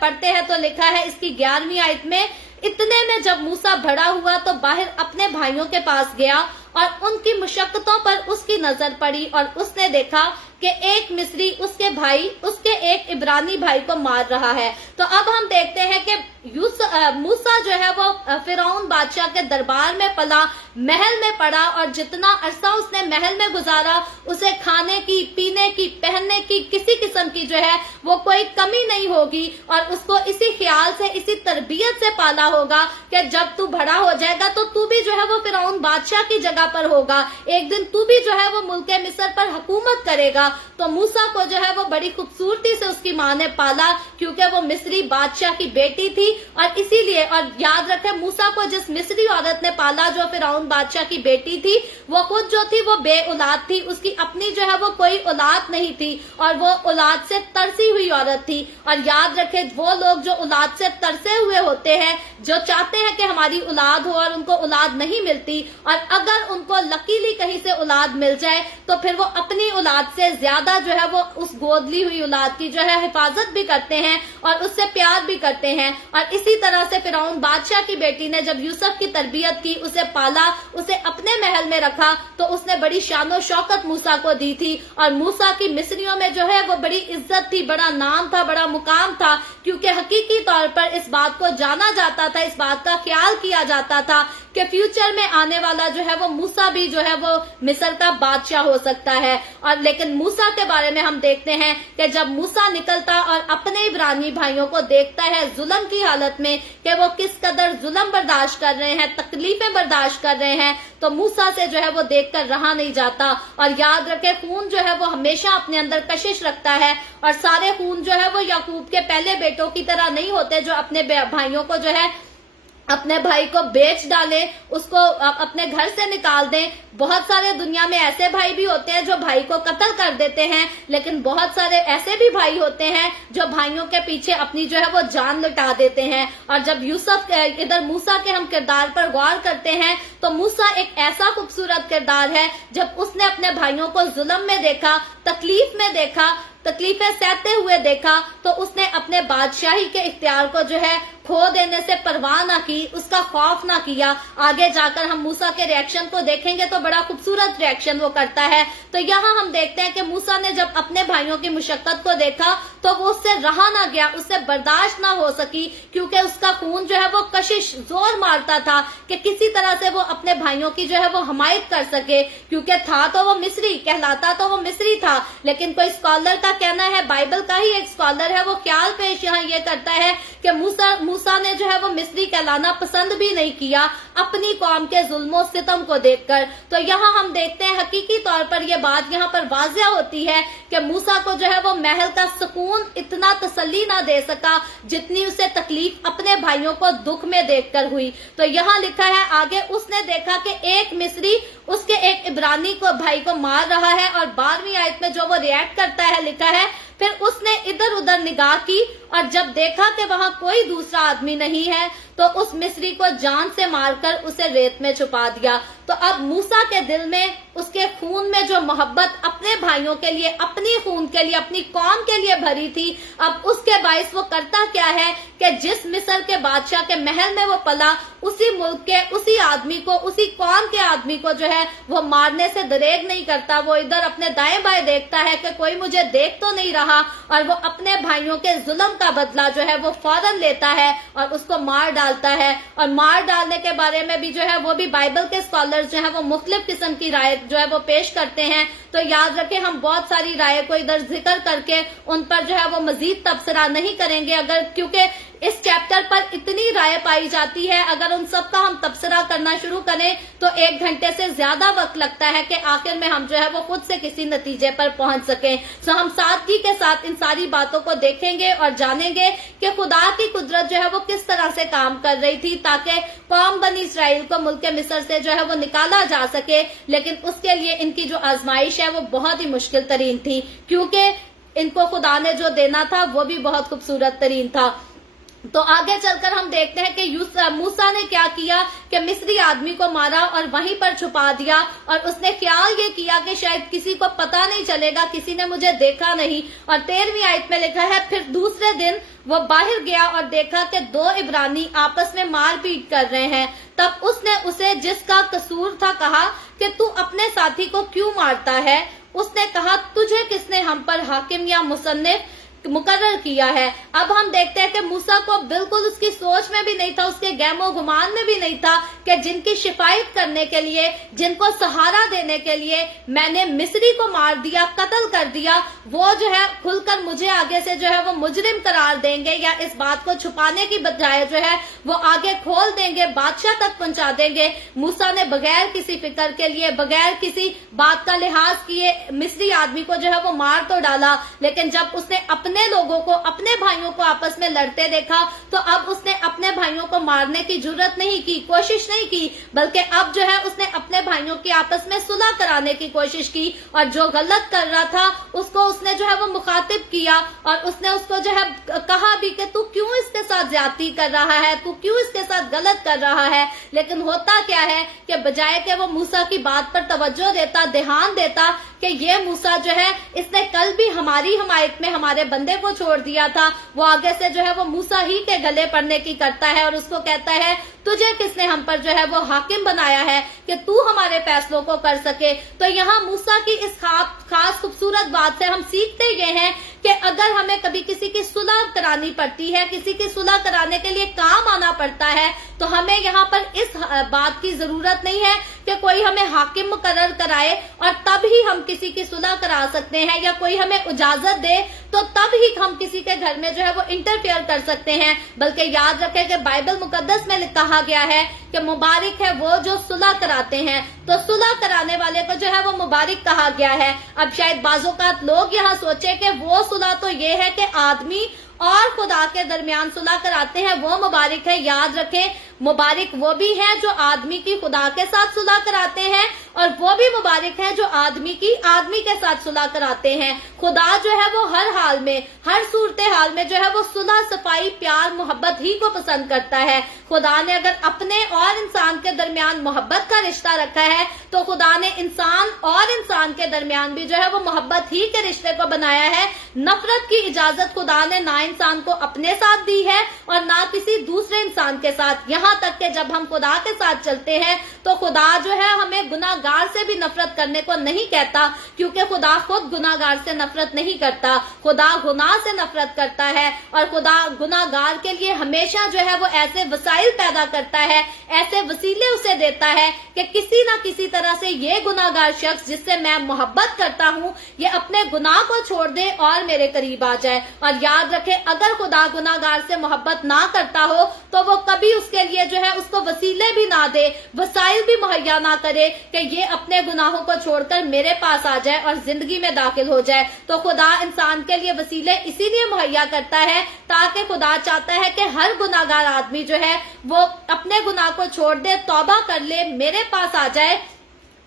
पढ़ते हैं तो लिखा है इसकी 11वीं आयत में, इतने में जब मूसा बड़ा हुआ तो बाहर अपने भाइयों के पास गया और उनकी मुशक्कतों पर उसकी नजर पड़ी, और उसने देखा कि एक मिस्री उसके भाई उसके एक इब्रानी भाई को मार रहा है। तो अब हम देखते हैं कि मूसा जो है वो फिरौन बादशाह के दरबार में पला, महल में पड़ा, और जितना अरसा उसने महल में गुजारा उसे खाने की, पीने की, पहनने की किसी किस्म की जो है वो कोई कमी नहीं होगी, और उसको इसी ख्याल से, इसी तरबियत से पाला होगा कि जब तू बड़ा हो जाएगा तो तू भी जो है वो फिरौन बादशाह की जगह पर होगा, एक दिन तू भी जो है वो मुल्क मिस्र पर हुकूमत करेगा। तो मूसा को जो है वो बड़ी खूबसूरती से उसकी माँ ने पाला, क्योंकि वो मिस्री बादशाह की बेटी थी, और इसीलिए, और याद रखें मूसा को जिस मिस्री औरत ने पाला जो फिरौन बादशाह की बेटी थी, वो खुद जो थी वो बे औलाद थी, उसकी अपनी जो है वो कोई औलाद नहीं थी, और वो औलाद से तरसी हुई औरत थी। और याद रखें वो लोग जो औलाद से तरसे हुए होते हैं, जो चाहते हैं कि हमारी औलाद हो और उनको औलाद नहीं मिलती, और अगर उनको लकीली कहीं से औलाद मिल जाए तो फिर वो अपनी औलाद से ज्यादा जो है वो उस गोद ली हुई औलाद की जो है हिफाजत भी करते हैं और उससे प्यार भी करते हैं। और इसी तरह से फिरौन बादशाह की बेटी ने जब यूसुफ की तरबियत की, उसे पाला, उसे अपने महल में रखा, तो उसने बड़ी शानो शौकत मूसा को दी थी, और मूसा की मिस्रियों में जो है वो बड़ी इज्जत थी, बड़ा नाम था, बड़ा मुकाम था, क्योंकि हकीकी तौर पर इस बात को जाना जाता था, इस बात का ख्याल किया जाता था कि फ्यूचर में आने वाला जो है वो मूसा भी जो है वो मिस्र का बादशाह हो सकता है। और लेकिन मूसा के बारे में हम देखते हैं कि जब मूसा निकलता और अपने इब्रानी भाइयों को देखता है जुल्म की हालत में कि वो किस कदर जुल्म बर्दाश्त कर रहे हैं, तकलीफें बर्दाश्त कर रहे हैं, तो मूसा से जो है वो देखकर रहा नहीं जाता। और याद रखे खून जो है वो हमेशा अपने अंदर कशिश रखता है, और सारे खून जो है वो याकूब के पहले बेटों की तरह नहीं होते जो अपने भाइयों को जो है अपने भाई को बेच डाले, उसको अपने घर से निकाल दें। बहुत सारे दुनिया में ऐसे भाई भी होते हैं जो भाई को कत्ल कर देते हैं, लेकिन बहुत सारे ऐसे भी भाई होते हैं जो भाइयों के पीछे अपनी जो है वो जान लुटा देते हैं। और जब यूसुफ इधर मूसा के हम किरदार पर गौर करते हैं तो मूसा एक ऐसा खूबसूरत किरदार है, जब उसने अपने भाइयों को जुल्म में देखा, तकलीफ में देखा, तकलीफें सहते हुए देखा, तो उसने अपने बादशाही के इख्तियार को जो है खो देने से परवाह ना की, उसका खौफ ना किया। आगे जाकर हम मूसा के रिएक्शन को देखेंगे तो बड़ा खूबसूरत रिएक्शन वो करता है। तो यहाँ हम देखते हैं कि मूसा ने जब अपने भाइयों की मुशक्कत को देखा तो वो उससे रहा ना गया, उससे बर्दाश्त ना हो सकी, क्योंकि उसका खून जो है वो कशिश जोर मारता था कि किसी तरह से वो अपने भाइयों की जो है वो हमायत कर सके, क्योंकि था तो वो मिस्री, कहलाता तो वो मिस्री था, लेकिन कोई स्कॉलर का कहना है, बाइबल का ही एक स्कॉलर है, वो ख्याल पेश यहाँ ये करता है कि मूसा ने जो है वो मिस्री कहलाना पसंद भी नहीं किया अपनी कौम के जुल्मों सितम को देखकर। तो यहाँ हम देखते हैं हकीकी तौर पर ये बात यहाँ पर वाज़िया होती है कि मूसा को जो है वो महल का सुकून इतना तसल्ली ना दे सका जितनी उसे तकलीफ अपने भाइयों को दुख में देखकर हुई। तो यहाँ लिखा है आगे, उसने देखा कि एक मिस्री उसके एक इब्रानी को भाई को मार रहा है, और 12वीं आयत में जो वो रिएक्ट करता है लिखा है, फिर उसने इधर उधर निगाह की और जब देखा कि वहां कोई दूसरा आदमी नहीं है तो उस मिस्री को जान से मारकर उसे रेत में छुपा दिया। तो अब मूसा के दिल में, उसके खून में जो मोहब्बत अपने भाइयों के लिए, अपनी खून के लिए, अपनी कौम के लिए भरी थी, अब उसके बाइस वो करता क्या है कि जिस मिस्र के बादशाह के महल में वो पला, उसी मुल्क के उसी आदमी को, उसी कौम के आदमी को जो है वो मारने से दरेग नहीं करता। वो इधर अपने दाएं बाएं देखता है कि कोई मुझे देख तो नहीं रहा, और वो अपने भाइयों के जुल्म का बदला जो है वो फौरन लेता है और उसको मार डालता है। और मार डालने के बारे में भी जो है वो भी बाइबल के स्कॉलर्स जो है वो मुख्तलिफ किस्म की राय जो है वो पेश करते हैं। तो याद रखें, हम बहुत सारी राय को इधर जिक्र करके उन पर जो है वो मजीद तबसरा नहीं करेंगे, अगर क्योंकि इस चैप्टर पर इतनी राय पाई जाती है, अगर उन सब का हम तबसरा करना शुरू करें तो 1 घंटे से ज्यादा वक्त लगता है कि आखिर में हम जो है वो खुद से किसी नतीजे पर पहुंच सकें। सो हम सादगी के साथ इन सारी बातों को देखेंगे और जानेंगे कि खुदा की कुदरत जो है वो किस तरह से काम कर रही थी ताकि कौम बनी इसराइल को मुल्क मिस्र से जो है वो निकाला जा सके। लेकिन उसके लिए इनकी जो आजमाइश है वो बहुत ही मुश्किल तरीन थी, क्योंकि इनको खुदा ने जो देना था वो भी बहुत खूबसूरत तरीन था। तो आगे चलकर हम देखते हैं कि मूसा ने क्या किया कि मिस्री आदमी को मारा और वहीं पर छुपा दिया, और उसने ख्याल ये किया कि शायद किसी को पता नहीं चलेगा, किसी ने मुझे देखा नहीं। और 13वीं आयत में लिखा है, फिर दूसरे दिन वो बाहर गया और देखा कि 2 इब्रानी आपस में मारपीट कर रहे हैं। तब उसने उसे जिसका कसूर था कहा कि तू अपने साथी को क्यों मारता है? उसने कहा, तुझे किसने हम पर हाकिम या मुसन्निफ मुकर्रर किया है। अब हम देखते हैं कि मूसा को बिल्कुल उसकी सोच में भी नहीं था, उसके गैमो गुमान में भी नहीं था कि जिनकी शिफायत करने के लिए, जिनको सहारा देने के लिए मैंने मिस्री को मार दिया, कत्ल कर दिया, वो जो है खुलकर मुझे आगे से जो है वो मुजरिम करार देंगे, या इस बात को छुपाने की बजाय जो है वो आगे खोल देंगे, बादशाह तक पहुंचा देंगे। मूसा ने बगैर किसी फिक्र के लिए, बगैर किसी बात का लिहाज किए मिस्री आदमी को जो है वो मार तो डाला, लेकिन जब उसने अपने लोगों को, अपने भाइयों को आपस में लड़ते देखा तो अब उसने अपने भाइयों को मारने की जुर्रत नहीं की, कोशिश नहीं की, बल्कि अब जो है उसने अपने भाइयों की आपस में सुलह कराने की कोशिश की, और जो गलत कर रहा था उसको उसने जो है वो मुखातिब किया, और उसने उसको जो है कहा भी कि तू क्यों इसके साथ ज्यादती कर रहा है, तू क्यों इसके साथ गलत कर रहा है। लेकिन होता क्या है कि बजाय कि वो मूसा की बात पर तवज्जो देता, ध्यान देता कि ये मूसा जो है इसने कल भी हमारी हिमायत में हमारे बंदे को छोड़ दिया था, वो आगे से जो है वो मूसा ही के गले पड़ने की करता है और उसको कहता है तुझे किसने हम पर जो है वो हाकिम बनाया है कि तू हमारे फैसलों को कर सके। तो यहाँ मूसा की इस खास खूबसूरत बात से हम सीखते ये हैं कि अगर हमें कभी किसी की सुलह करानी पड़ती है, किसी की सुलह कराने के लिए काम आना पड़ता है, तो हमें यहाँ पर इस बात की जरूरत नहीं है कि कोई हमें हाकिम मुकर्रर कराए और तब ही हम किसी की सुलह करा सकते हैं, या कोई हमें इजाजत दे तो तब ही हम किसी के घर में जो है वो इंटरफेयर कर सकते हैं। बल्कि याद रखें कि बाइबल मुकद्दस में कहा गया है कि मुबारक है वो जो सुलह कराते हैं, तो सुलह कराने वाले को जो है वो मुबारक कहा गया है। अब शायद बाज़ोकात लोग यहाँ सोचे कि वो सुलह तो ये है कि आदमी और खुदा के दरमियान सुलह कराते हैं, वो मुबारक है। याद रखें, मुबारक वो भी है जो आदमी की खुदा के साथ सुलह कराते हैं, और वो भी मुबारक है जो आदमी की आदमी के साथ सुलह कराते हैं। खुदा जो है वो हर हाल में, हर सूरत हाल में जो है वो सुलह, सफाई, प्यार, मोहब्बत ही को पसंद करता है। खुदा ने अगर अपने और इंसान के दरमियान मोहब्बत का रिश्ता रखा है, तो खुदा ने इंसान और इंसान के दरमियान भी जो है वो मोहब्बत ही के रिश्ते को बनाया है। नफरत की इजाजत खुदा ने ना इंसान को अपने साथ दी है और ना किसी दूसरे इंसान के साथ। यहाँ तक कि जब हम खुदा के साथ चलते हैं तो खुदा जो है हमें गुनाहगार से भी नफरत करने को नहीं कहता, क्योंकि खुदा खुद गुनाहगार से नफरत नहीं करता। खुदा गुनाह से नफरत करता है, और खुदा गुनाहगार के लिए हमेशा जो है वो ऐसे वसाइल पैदा करता है, ऐसे वसीले उसे देता है कि किसी ना किसी तरह से ये गुनाहगार शख्स जिससे मैं मोहब्बत करता हूँ, ये अपने गुनाह को छोड़ दे और मेरे करीब आ जाए। और याद रखे, अगर खुदा गुनाहगार से मोहब्बत ना करता हो तो वो कभी उसके लिए जो है उसको वसीले भी ना दे, वसाइल भी मुहैया ना करे कि ये अपने गुनाहों को छोड़कर मेरे पास आ जाए और जिंदगी में दाखिल हो जाए। तो खुदा इंसान के लिए वसीले इसीलिए मुहैया करता है ताकि खुदा चाहता है कि हर गुनाहगार आदमी जो है वो अपने गुनाह को छोड़ दे, तौबा कर ले, मेरे पास आ जाए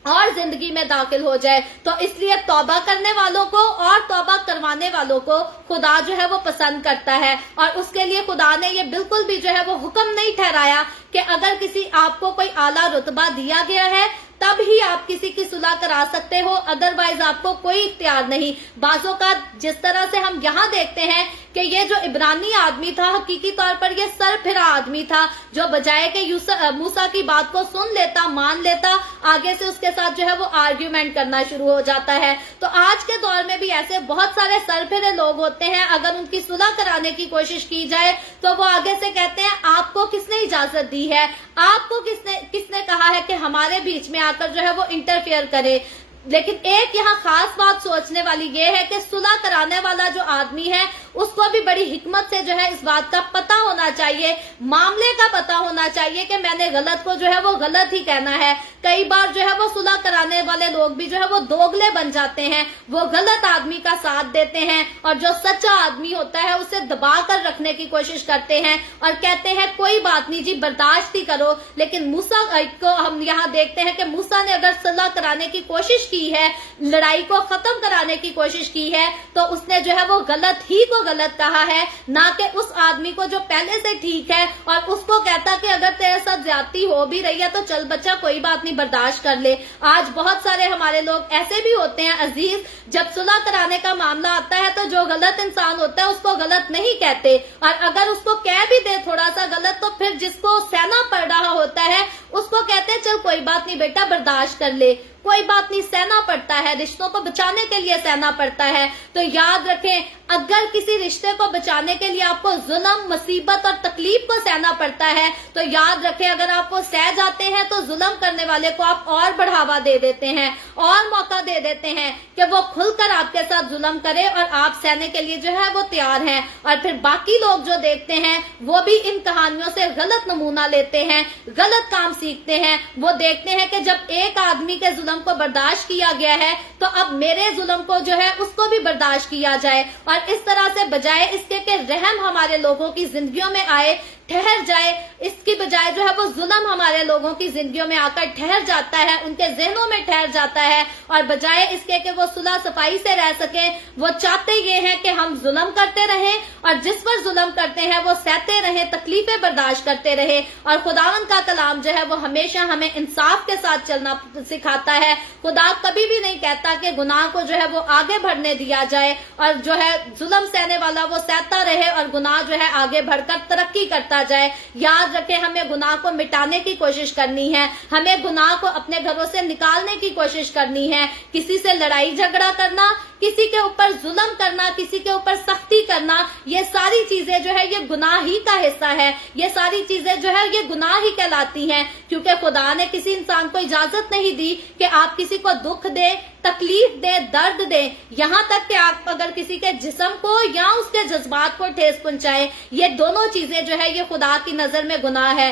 और जिंदगी में दाखिल हो जाए। तो इसलिए तौबा करने वालों को और तौबा करवाने वालों को खुदा जो है वो पसंद करता है, और उसके लिए खुदा ने ये बिल्कुल भी जो है वो हुक्म नहीं ठहराया कि अगर किसी आपको कोई आला रुतबा दिया गया है तब ही आप किसी की सुलह करा सकते हो, अदरवाइज आपको कोई इख्तियार नहीं। बाजों का जिस तरह से हम यहाँ देखते हैं कि ये जो इब्रानी आदमी था, हकीकी तौर पर ये सरफिरा आदमी था, जो बजाय के मूसा की बात को सुन लेता, मान लेता, आगे से उसके साथ जो है वो आर्ग्यूमेंट करना शुरू हो जाता है। तो आज के दौर में भी ऐसे बहुत सारे सरफिरे लोग होते हैं, अगर उनकी सुलह कराने की कोशिश की जाए तो वो आगे से कहते हैं आपको किसने इजाजत दी है, आपको किसने कहा है कि हमारे बीच में आकर जो है वो इंटरफेयर करे। लेकिन एक यहाँ खास बात सोचने वाली ये है कि सुलह कराने वाला जो आदमी है उसको भी बड़ी हिकमत से जो है इस बात का पता होना चाहिए, मामले का पता होना चाहिए कि मैंने गलत को जो है वो गलत ही कहना है। कई बार जो है वो सुलह कराने वाले लोग भी जो है वो दोगले बन जाते हैं, वो गलत आदमी का साथ देते हैं और जो सच्चा आदमी होता है उसे दबा कर रखने की कोशिश करते हैं और कहते हैं कोई बात नहीं जी, बर्दाश्त ही करो। लेकिन मूसा को हम यहाँ देखते हैं कि मूसा ने अगर सुलह कराने की कोशिश की है, लड़ाई को खत्म कराने की कोशिश की है, तो उसने जो है वो गलत ही को गलत कहा है, ना कि उस आदमी को जो पहले से ठीक है और उसको कहता कि अगर तेरे साथ ज्यादती हो भी रही है तो चल बच्चा कोई बात नहीं, बर्दाश्त कर ले। आज बहुत सारे हमारे लोग ऐसे भी होते हैं अजीज, जब सुलह कराने का मामला आता है तो जो गलत इंसान होता है उसको गलत नहीं कहते, और अगर उसको कह भी दे थोड़ा सा गलत तो फिर जिसको सहना पड़ रहा होता है उसको कहते हैं चल कोई बात नहीं बेटा, बर्दाश्त कर ले, कोई बात नहीं, सहना पड़ता है, रिश्तों को बचाने के लिए सहना पड़ता है। तो याद रखें, अगर किसी रिश्ते को बचाने के लिए आपको जुल्म, मुसीबत और तकलीफ को सहना पड़ता है तो याद रखें, अगर आप वो सह जाते हैं तो जुल्म करने वाले को आप और बढ़ावा दे देते हैं और मौका दे देते हैं कि वो खुलकर आपके साथ जुल्म करे और आप सहने के लिए जो है वो तैयार हैं। और फिर बाकी लोग जो देखते हैं वो भी इन कहानियों से गलत नमूना लेते हैं, गलत काम सीखते हैं। वो देखते हैं कि जब एक आदमी के जुल्म को बर्दाश्त किया गया है तो अब मेरे जुल्म को जो है उसको भी बर्दाश्त किया जाए। और इस तरह से बजाय इसके कि रहम हमारे लोगों की जिंदगियों में आए, ठहर जाए, इसकी बजाय जो है वो जुल्म हमारे लोगों की जिंदगियों में आकर ठहर जाता है, उनके जहनों में ठहर जाता है। और बजाय इसके कि वो सुलह सफाई से रह सके, वो चाहते ये हैं कि हम जुल्म करते रहें और जिस पर जुल्म करते हैं वो सहते रहें, तकलीफें बर्दाश्त करते रहे। और खुदावंद का कलाम जो है वो हमेशा हमें इंसाफ के साथ चलना सिखाता है। खुदा कभी भी नहीं कहता कि गुनाह को जो है वो आगे बढ़ने दिया जाए और जो है जुल्म सहने वाला वो सहता रहे और गुनाह जो है आगे बढ़कर तरक्की करता जाए। याद रखें, हमें गुनाह को मिटाने की कोशिश करनी है, हमें गुनाह को अपने घरों से निकालने की कोशिश करनी है। किसी से लड़ाई झगड़ा करना, किसी के ऊपर जुल्म करना, किसी के ऊपर सख्ती करना, ये सारी चीजें जो है ये गुनाह ही का हिस्सा है। ये सारी चीजें जो है ये गुनाह ही कहलाती हैं, क्योंकि खुदा ने किसी इंसान को इजाजत नहीं दी कि आप किसी को दुख दे, तकलीफ दे, दर्द दे, यहाँ तक कि आप अगर किसी के जिस्म को या उसके जज्बात को ठेस पहुंचाए। ये दोनों चीजें जो है ये खुदा की नजर में गुनाह है।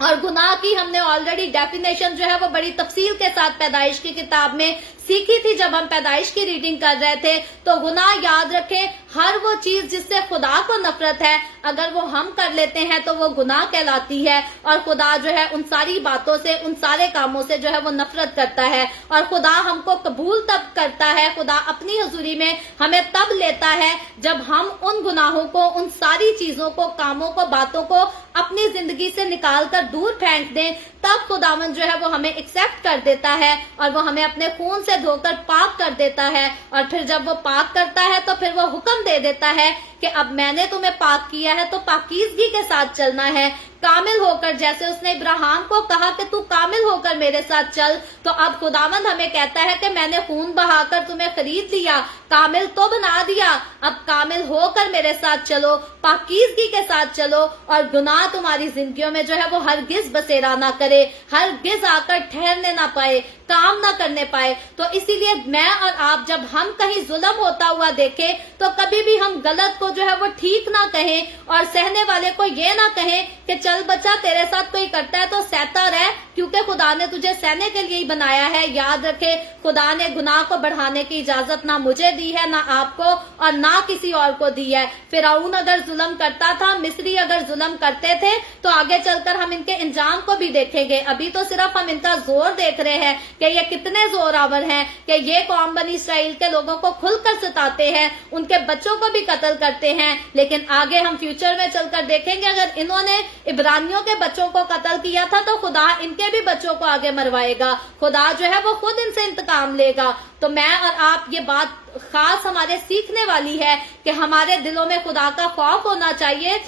और गुनाह की हमने ऑलरेडी डेफिनेशन जो है वो बड़ी तफसील के साथ पैदाइश की किताब में सीखी थी जब हम पैदाइश की रीडिंग कर रहे थे। तो गुनाह याद रखें, हर वो चीज जिससे खुदा को नफरत है अगर वो हम कर लेते हैं तो वो गुनाह कहलाती है। और खुदा जो है उन सारी बातों से, उन सारे कामों से जो है वो नफरत करता है। और खुदा हमको कबूल तब करता है, खुदा अपनी हजूरी में हमें तब लेता है जब हम उन गुनाहों को, उन सारी चीजों को, कामों को, बातों को अपनी जिंदगी से निकाल कर दूर फेंक दें। तब खुदावंद जो है वो हमें एक्सेप्ट कर देता है और वो हमें अपने खून से धोकर पाक कर देता है। और फिर जब वो पाक करता है तो फिर वो हुक्म दे देता है कि अब मैंने तुम्हें पाक किया है तो पाकीज़गी के साथ चलना है, कामिल होकर। जैसे उसने इब्राहिम को कहा कि तू कामिल होकर मेरे साथ चल, तो अब खुदावंद हमें कहता है कि मैंने खून बहाकर तुम्हें खरीद लिया, कामिल तो बना दिया, अब कामिल होकर मेरे साथ चलो, पाकीज़गी के साथ चलो और गुनाह तुम्हारी जिंदगियों में जो है वो हरगिज बसेरा ना करे, हरगिज आकर ठहरने ना पाए, काम ना करने पाए। तो इसीलिए मैं और आप जब हम कहीं जुल्म होता हुआ देखें तो कभी भी हम गलत को जो है वो ठीक ना कहें और सहने वाले को ये ना कहें कि चल बच्चा तेरे साथ कोई करता है तो सहता रह, क्योंकि खुदा ने तुझे सहने के लिए ही बनाया है। याद रखे, खुदा ने गुनाह को बढ़ाने की इजाजत ना मुझे दी है, ना आपको और ना किसी और को दी है। फिरौन अगर जुल्म करता था, मिस्री अगर जुल्म करते थे, तो आगे चलकर हम इनके इंजाम को भी देखेंगे। अभी तो सिर्फ हम इनका जोर देख रहे हैं कि ये कितने जोरावर हैं, कि ये कौम बनी इसराइल के लोगों को खुलकर सताते हैं, उनके बच्चों को भी कत्ल करते हैं। लेकिन आगे हम फ्यूचर में चलकर देखेंगे, अगर इन्होंने इब्रानियों के बच्चों को कत्ल किया था तो खुदा इनके भी बच्चों को आगे मरवाएगा। खुदा जो है वो खुद इनसे इंतकाम लेगा। तो मैं और आप, ये बात खास हमारे सीखने वाली है कि हमारे दिलों में खुदा का खौफ होना चाहिए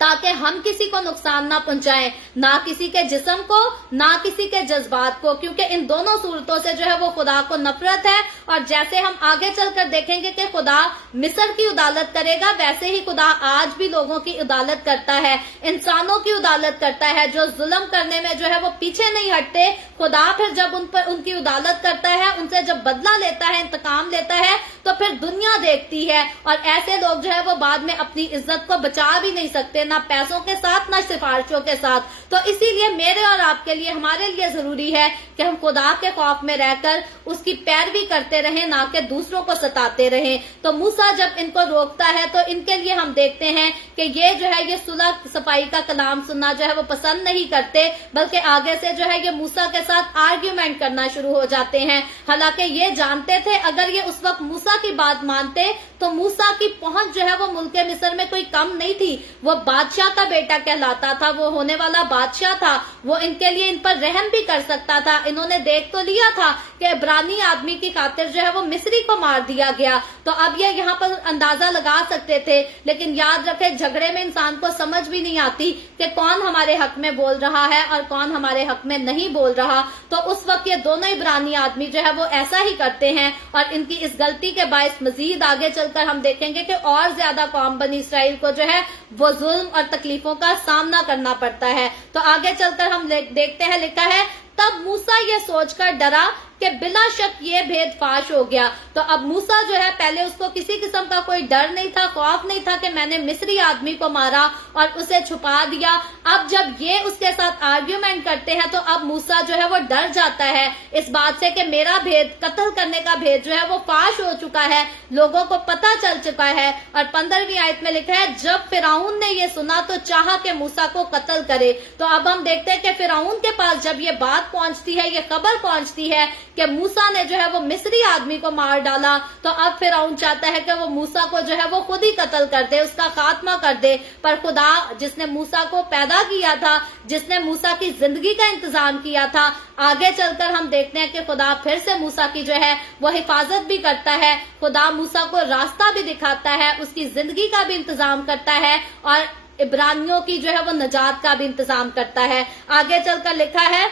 ताकि हम किसी को नुकसान ना पहुंचाएं, ना किसी के जिस्म को, ना किसी के जज्बात को, क्योंकि इन दोनों सूरतों से जो है वो खुदा को नफरत है। और जैसे हम आगे चलकर देखेंगे कि खुदा मिस्र की उदालत करेगा, वैसे ही खुदा आज भी लोगों की उदालत करता है, इंसानों की उदालत करता है जो जुल्म करने में जो है वो पीछे नहीं हटते। खुदा फिर जब उन पर उनकी उदालत करता है, उनसे जब बदला लेता है, इंतकाम लेता है, तो फिर दुनिया देखती है और ऐसे लोग जो है वो बाद में अपनी इज्जत को बचा भी नहीं सकते, ना पैसों के साथ, ना सिफारिशों के साथ। तो इसीलिए मेरे और आपके लिए, हमारे लिए जरूरी है कि हम खुदा के खौफ में रहकर उसकी पैरवी करते रहें, ना कि दूसरों को सताते रहें। तो मूसा जब इनको रोकता है तो इनके लिए हम देखते हैं कि ये जो है ये सुलह सफाई का कलाम सुनना जो है वो पसंद नहीं करते, बल्कि आगे से जो है ये मूसा के साथ आर्ग्यूमेंट करना शुरू हो जाते हैं। हालांकि ये जानते थे अगर ये उस वक्त मूसा की बात मानते तो मूसा की पहुंच जो है वो मुल्क मिस्र में कोई कम नहीं थी। वो बादशाह का बेटा कहलाता था, वो होने वाला बादशाह था, वो इनके लिए इन पर रहम भी कर सकता था। इन्होंने देख तो लिया था कि इब्रानी आदमी की खातिर जो है वो मिस्री को मार दिया गया, तो अब ये यहाँ पर अंदाजा लगा सकते थे। लेकिन याद रखे, झगड़े में इंसान को समझ भी नहीं आती कि कौन हमारे हक में बोल रहा है और कौन हमारे हक में नहीं बोल रहा। तो उस वक्त ये दोनों इब्रानी आदमी जो है वो ऐसा ही करते हैं, और इनकी इस गलती के बायस मजीद आगे चलकर हम देखेंगे कि और ज्यादा कौम बनी इसराइल को जो है वो जुल्म और तकलीफों का सामना करना पड़ता है। तो आगे चलकर हम देखते हैं, लिखा है, तब मूसा ये सोचकर डरा कि बिला शक ये भेद फाश हो गया। तो अब मूसा जो है, पहले उसको किसी किस्म का कोई डर नहीं था, खौफ नहीं था कि मैंने मिस्री आदमी को मारा और उसे छुपा दिया। अब जब ये उसके साथ आर्ग्यूमेंट करते हैं तो अब मूसा जो है वो डर जाता है इस बात से कि मेरा भेद, कत्ल करने का भेद जो है वो फाश हो चुका है, लोगों को पता चल चुका है। और 15वीं आयत में लिखा है, जब फिरौन ने ये सुना तो चाहा कि मूसा को कत्ल करे। तो अब हम देखते हैं कि फिरौन के पास जब ये बात पहुंचती है, ये खबर पहुंचती है कि मूसा ने जो है वो मिस्री आदमी को मार डाला, तो अब फिरौन चाहता है कि वो मूसा को जो है वो खुद ही कत्ल कर दे, उसका खात्मा कर दे। पर खुदा जिसने मूसा को पैदा किया था, जिसने मूसा की जिंदगी का इंतजाम किया था, आगे चलकर हम देखते हैं कि खुदा फिर से मूसा की जो है वो हिफाजत भी करता है। खुदा मूसा को रास्ता भी दिखाता है, उसकी जिंदगी का भी इंतजाम करता है और इब्रानियों की जो है वो नजात का भी इंतजाम करता है। आगे चलकर लिखा है,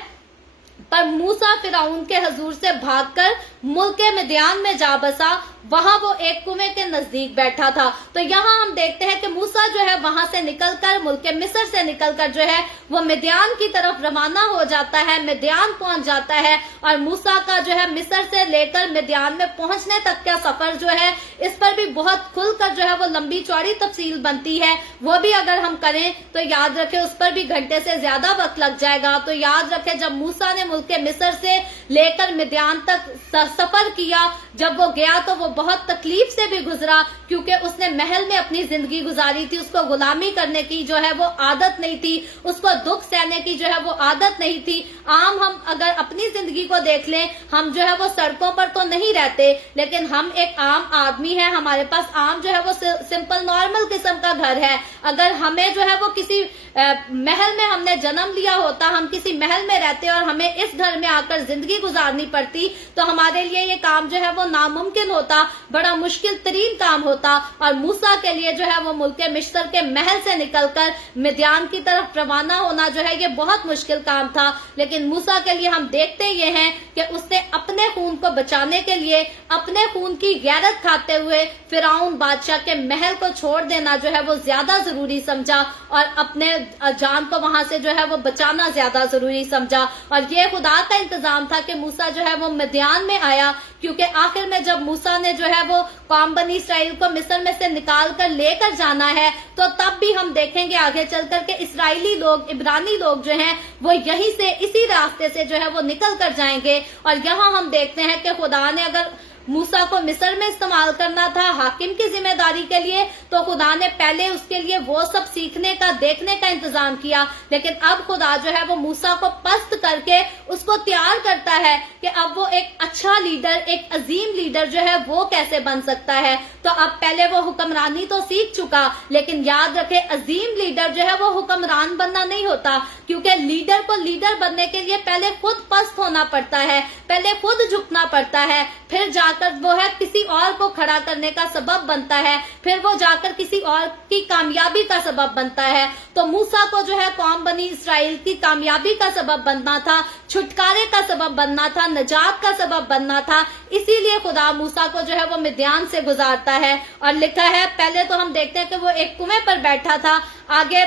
पर मूसा फिरौन के हजूर से भागकर मुल्क मिद्यान में जा बसा, वहां वो एक कुएं के नजदीक बैठा था। तो यहाँ हम देखते हैं कि मूसा जो है वहां से निकलकर, मुल्क मिस्र से निकलकर जो है वो मिद्यान की तरफ रवाना हो जाता है, मिद्यान पहुंच जाता है। और मूसा का जो है मिस्र से लेकर मिद्यान में पहुंचने तक का सफर जो है, इस पर भी बहुत खुलकर जो है वो लंबी चौड़ी तफसील बनती है। वो भी अगर हम करें तो याद रखें उस पर भी घंटे से ज्यादा वक्त लग जाएगा। तो याद रखें, जब मूसा ने मुल्क मिस्र से लेकर मिद्यान तक सफर किया, जब वो गया तो वो बहुत तकलीफ से भी गुजरा, क्योंकि उसने महल में अपनी जिंदगी गुजारी थी, उसको गुलामी करने की जो है वो आदत नहीं थी, उसको दुख सहने की जो है वो आदत नहीं थी। आम हम अगर अपनी जिंदगी को देख लें, हम जो है वो सड़कों पर तो नहीं रहते, लेकिन हम एक आम आदमी है, हमारे पास आम जो है वो सिंपल नॉर्मल किस्म का घर है। अगर हमें जो है वो किसी महल में हमने जन्म लिया होता, हम किसी महल में रहते और हमें इस घर में आकर जिंदगी गुजारनी पड़ती, तो हमारे लिए ये काम जो है वो नामुमकिन होता, बड़ा मुश्किल तरीन काम होता। और मूसा के लिए जो है वो मुल्क मिस्र के महल से निकलकर मिद्यान की तरफ रवाना होना जो है ये बहुत मुश्किल काम था। लेकिन मूसा के लिए हम देखते ये हैं कि उसने अपने खून को बचाने के लिए, अपने खून की गैरत खाते हुए फिरौन बादशाह के महल को छोड़ देना जो है वो ज्यादा जरूरी समझा और अपने जान को वहां से जो है वो बचाना ज्यादा जरूरी समझा। और ये खुदा का इंतजाम था कि मूसा जो है वो मिद्यान में आया, क्योंकि आखिर में जब मूसा ने जो है वो कौम बनी इसराइल को मिस्र में से निकाल कर लेकर जाना है, तो तब भी हम देखेंगे आगे चलकर के इसराइली लोग, इब्रानी लोग जो हैं वो यहीं से, इसी रास्ते से जो है वो निकल कर जाएंगे। और यहाँ हम देखते हैं कि खुदा ने अगर मूसा को मिस्र में इस्तेमाल करना था हाकिम की जिम्मेदारी के लिए, तो खुदा ने पहले उसके लिए वो सब सीखने का, देखने का इंतजाम किया। लेकिन अब खुदा जो है वो मूसा को पस्त करके उसको तैयार करता है कि अब वो एक अच्छा लीडर, एक अजीम लीडर जो है वो कैसे बन सकता है। तो अब पहले वो हुक्मरानी तो सीख चुका, लेकिन याद रखे अजीम लीडर जो है वो हुक्मरान बनना नहीं होता, क्योंकि लीडर को लीडर बनने के लिए पहले खुद पस्त होना पड़ता है, पहले खुद झुकना पड़ता है, फिर जाकर वो है किसी और को खड़ा करने का सबब बनता है, फिर वो जाकर किसी और की कामयाबी का सबब बनता है। तो मूसा को जो है कौम बनी इसराइल की कामयाबी का सबब बनना था, छुटकारे का सबब बनना था, नजात का सबब बनना था। इसीलिए खुदा मूसा को जो है वो मिद्यान से गुजारता है। और लिखा है, पहले तो हम देखते हैं कि वो एक कुएं पर बैठा था। आगे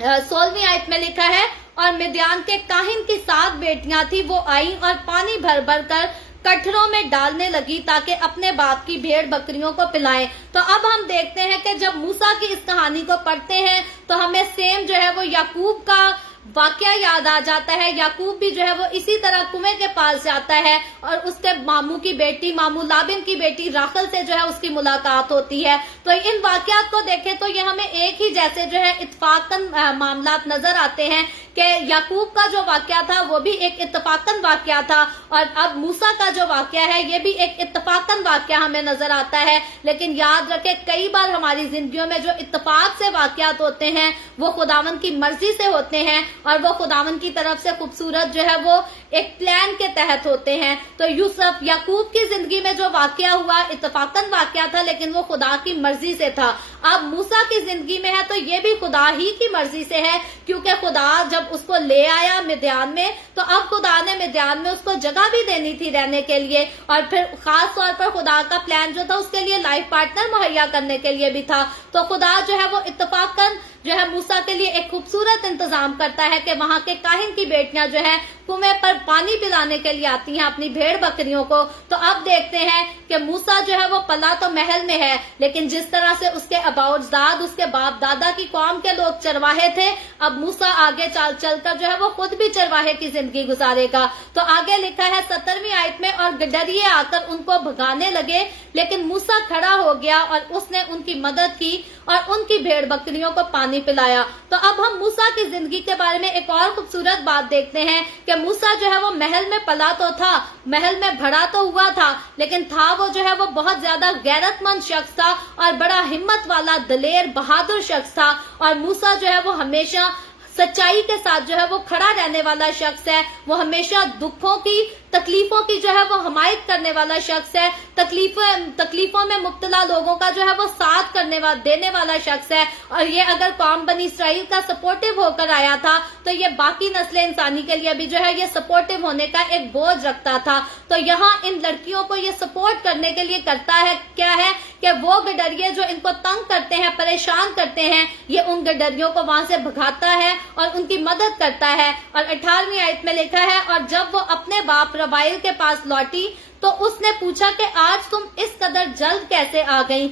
16वीं आयत में लिखा है, और मिद्यान के काहिन की 7 बेटियां थी, वो आई और पानी भर भर कर कठरों में डालने लगी ताकि अपने बाप की भेड़ बकरियों को पिलाएं। तो अब हम देखते हैं कि जब मूसा की इस कहानी को पढ़ते हैं तो हमें सेम जो है वो याकूब का वाकया याद आ जाता है। याकूब भी जो है वो इसी तरह कुएं के पास जाता है और उसके मामू की बेटी, मामू लाबिन की बेटी राखल से जो है उसकी मुलाकात होती है। तो इन वाकयात को देखें तो ये हमें एक ही जैसे जो है इत्तफाकन मामलात नजर आते हैं کہ याकूब का जो वाकया था वो भी एक इत्तफाकन वाकया था, और अब मूसा का जो वाकया है ये भी एक इत्तफाकन वाकया हमें नजर आता है। लेकिन याद रखें, कई बार हमारी जिंदगियों में जो इत्तफाक से वाकयात होते हैं वो खुदावन की मर्जी से होते हैं, और वो खुदावन की तरफ से खूबसूरत जो है वो एक प्लान के तहत होते हैं। तो यूसुफ याकूब की जिंदगी में जो वाकया हुआ इत्तफाकन वाकया था, लेकिन वो खुदा की मर्जी से था। अब मूसा की जिंदगी में है तो ये भी खुदा ही की मर्जी से है, क्योंकि खुदा जब उसको ले आया मिद्यान में, तो अब खुदा ने मिद्यान में उसको जगह भी देनी थी रहने के लिए, और फिर खास तौर पर खुदा का प्लान जो था उसके लिए लाइफ पार्टनर मुहैया करने के लिए भी था। तो खुदा जो है वो इत्तफाकन जो है मूसा के लिए एक खूबसूरत इंतजाम करता है कि वहां के काहिन की बेटियां जो है कुएं पर पानी पिलाने के लिए आती हैं अपनी भेड़ बकरियों को। तो अब देखते हैं कि मूसा जो है वो पला तो महल में है, लेकिन जिस तरह से उसके अबाउजाद उसके बाप दादा की कौम के लोग चरवाहे थे, अब मूसा आगे चलकर जो है वो खुद भी चरवाहे की जिंदगी गुजारेगा। तो आगे लिखा है 17वीं आयत में, और गडरिये आकर उनको भगाने लगे, लेकिन मूसा खड़ा हो गया और उसने उनकी मदद की और उनकी भेड़ बकरियों को पानी पिलाया। तो अब हम मूसा की जिंदगी के बारे में एक और खूबसूरत बात देखते हैं कि मूसा जो है वो महल में पला तो था, महल में बड़ा तो हुआ था, लेकिन था वो जो है वो बहुत ज्यादा गैरतमंद शख्स था और बड़ा हिम्मत वाला दलेर बहादुर शख्स था। और मूसा जो है वो हमेशा सच्चाई के साथ जो है वो खड़ा रहने वाला शख्स है। वो हमेशा दुखों की तकलीफों की जो है वो हमायत करने वाला शख्स है। तकलीफों में मुब्तला लोगों का जो है वो साथ देने वाला शख्स है। और ये अगर कौम बनी इसराइल का सपोर्टिव होकर आया था, तो ये बाकी नस्ल इंसानी के लिए भी जो है ये सपोर्टिव होने का एक बोझ रखता था। तो यहाँ इन लड़कियों को ये सपोर्ट करने के लिए करता है क्या है कि वो गडरिये जो इनको तंग करते हैं, परेशान करते हैं, ये उन गडरियों को वहां से भगाता है और उनकी मदद करता है। और 18वीं आयत में लिखा है, और जब वो अपने बाप रवाइल के पास लौटी तो उसने पूछा कि आज तुम इस कदर जल्द कैसे आ गई।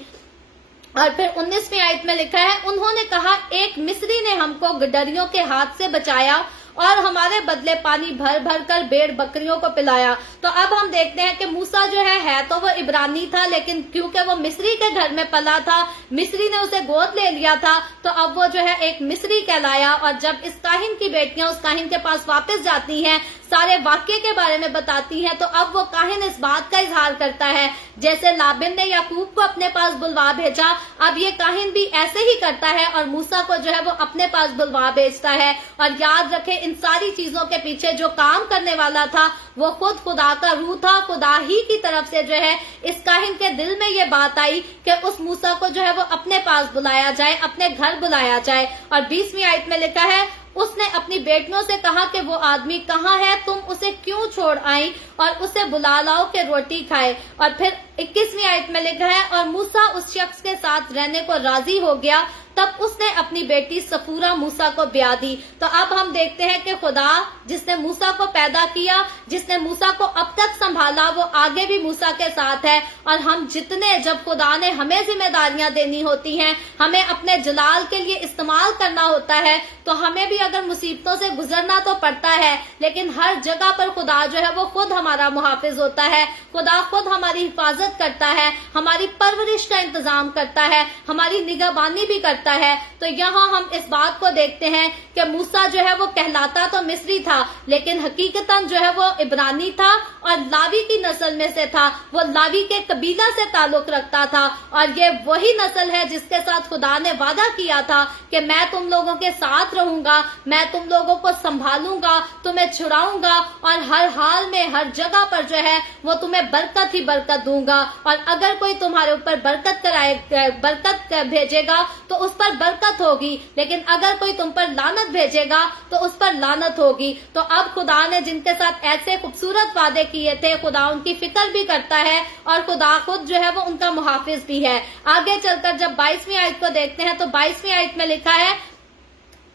और फिर 19वीं आयत में लिखा है, उन्होंने कहा एक मिस्री ने हमको गडरियों के हाथ से बचाया और हमारे बदले पानी भर भर कर भेड़ बकरियों को पिलाया। तो अब हम देखते हैं कि मूसा जो है तो वो इब्रानी था, लेकिन क्योंकि वो मिस्री के घर में पला था, मिस्री ने उसे गोद ले लिया था, तो अब वो जो है एक मिस्री कहलाया। और जब इस काहिन की बेटियां उस काहिन के पास वापस जाती हैं, सारे वाक्य के बारे में बताती हैं, तो अब वो काहिन इस बात का इजहार करता है जैसे लाबिन ने याकूब को अपने पास बुलवा भेजा, अब ये काहिन भी ऐसे ही करता है और मूसा को जो है वो अपने पास बुलवा भेजता है। और याद रखें, इन सारी चीजों के पीछे जो काम करने वाला था वो खुद खुदा का रूह था। खुदा ही की तरफ से जो है इस काहिन के दिल में ये बात आई कि उस मूसा को जो है वो अपने पास बुलाया जाए, अपने घर बुलाया जाए। और 20वीं आयत में लिखा है, उसने अपनी बेटियों से कहा कि वो आदमी कहाँ है, तुम उसे क्यों छोड़ आई और उसे बुला लाओ कि रोटी खाए। और फिर 21वीं आयत में लिखा है, और मूसा उस शख्स के साथ रहने को राजी हो गया, तब उसने अपनी बेटी सफूरा मूसा को ब्याह दी। तो अब हम देखते हैं कि खुदा जिसने मूसा को पैदा किया, जिसने मूसा को अब तक संभाला, वो आगे भी मूसा के साथ है। और हम जितने, जब खुदा ने हमें जिम्मेदारियां देनी होती हैं, हमें अपने जलाल के लिए इस्तेमाल करना होता है, तो हमें भी अगर मुसीबतों से गुजरना तो पड़ता है, लेकिन हर जगह पर खुदा जो है वो खुद हमारा मुहाफिज होता है। खुदा खुद हमारी हिफाजत करता है, हमारी परवरिश का इंतजाम करता है, हमारी निगहबानी भी करता है। तो यहाँ हम इस बात को देखते हैं कि मूसा जो है वो कहलाता तो मिस्री था, लेकिन हकीकतन जो है वो इब्रानी था और लावी की नस्ल में से था। वो लावी के कबीला से ताल्लुक रखता था, और ये वही नस्ल है जिसके साथ खुदा ने वादा किया था कि मैं तुम लोगों के साथ रहूंगा, मैं तुम लोगों को संभालूंगा, तुम्हें छुड़ाऊंगा, और हर हाल में हर जगह पर जो है वो तुम्हें बरकत ही बरकत दूंगा। और अगर कोई तुम्हारे ऊपर बरकत भेजेगा तो उस पर बरकत होगी, लेकिन अगर कोई तुम पर लानत भेजेगा तो उस पर लानत होगी। तो अब खुदा ने जिनके साथ ऐसे खूबसूरत वादे किए थे, खुदा उनकी फिक्र भी करता है और खुदा खुद जो है वो उनका मुहाफिज भी है। आगे चलकर जब 22वीं आयत को देखते हैं, तो 22वीं आयत में लिखा है,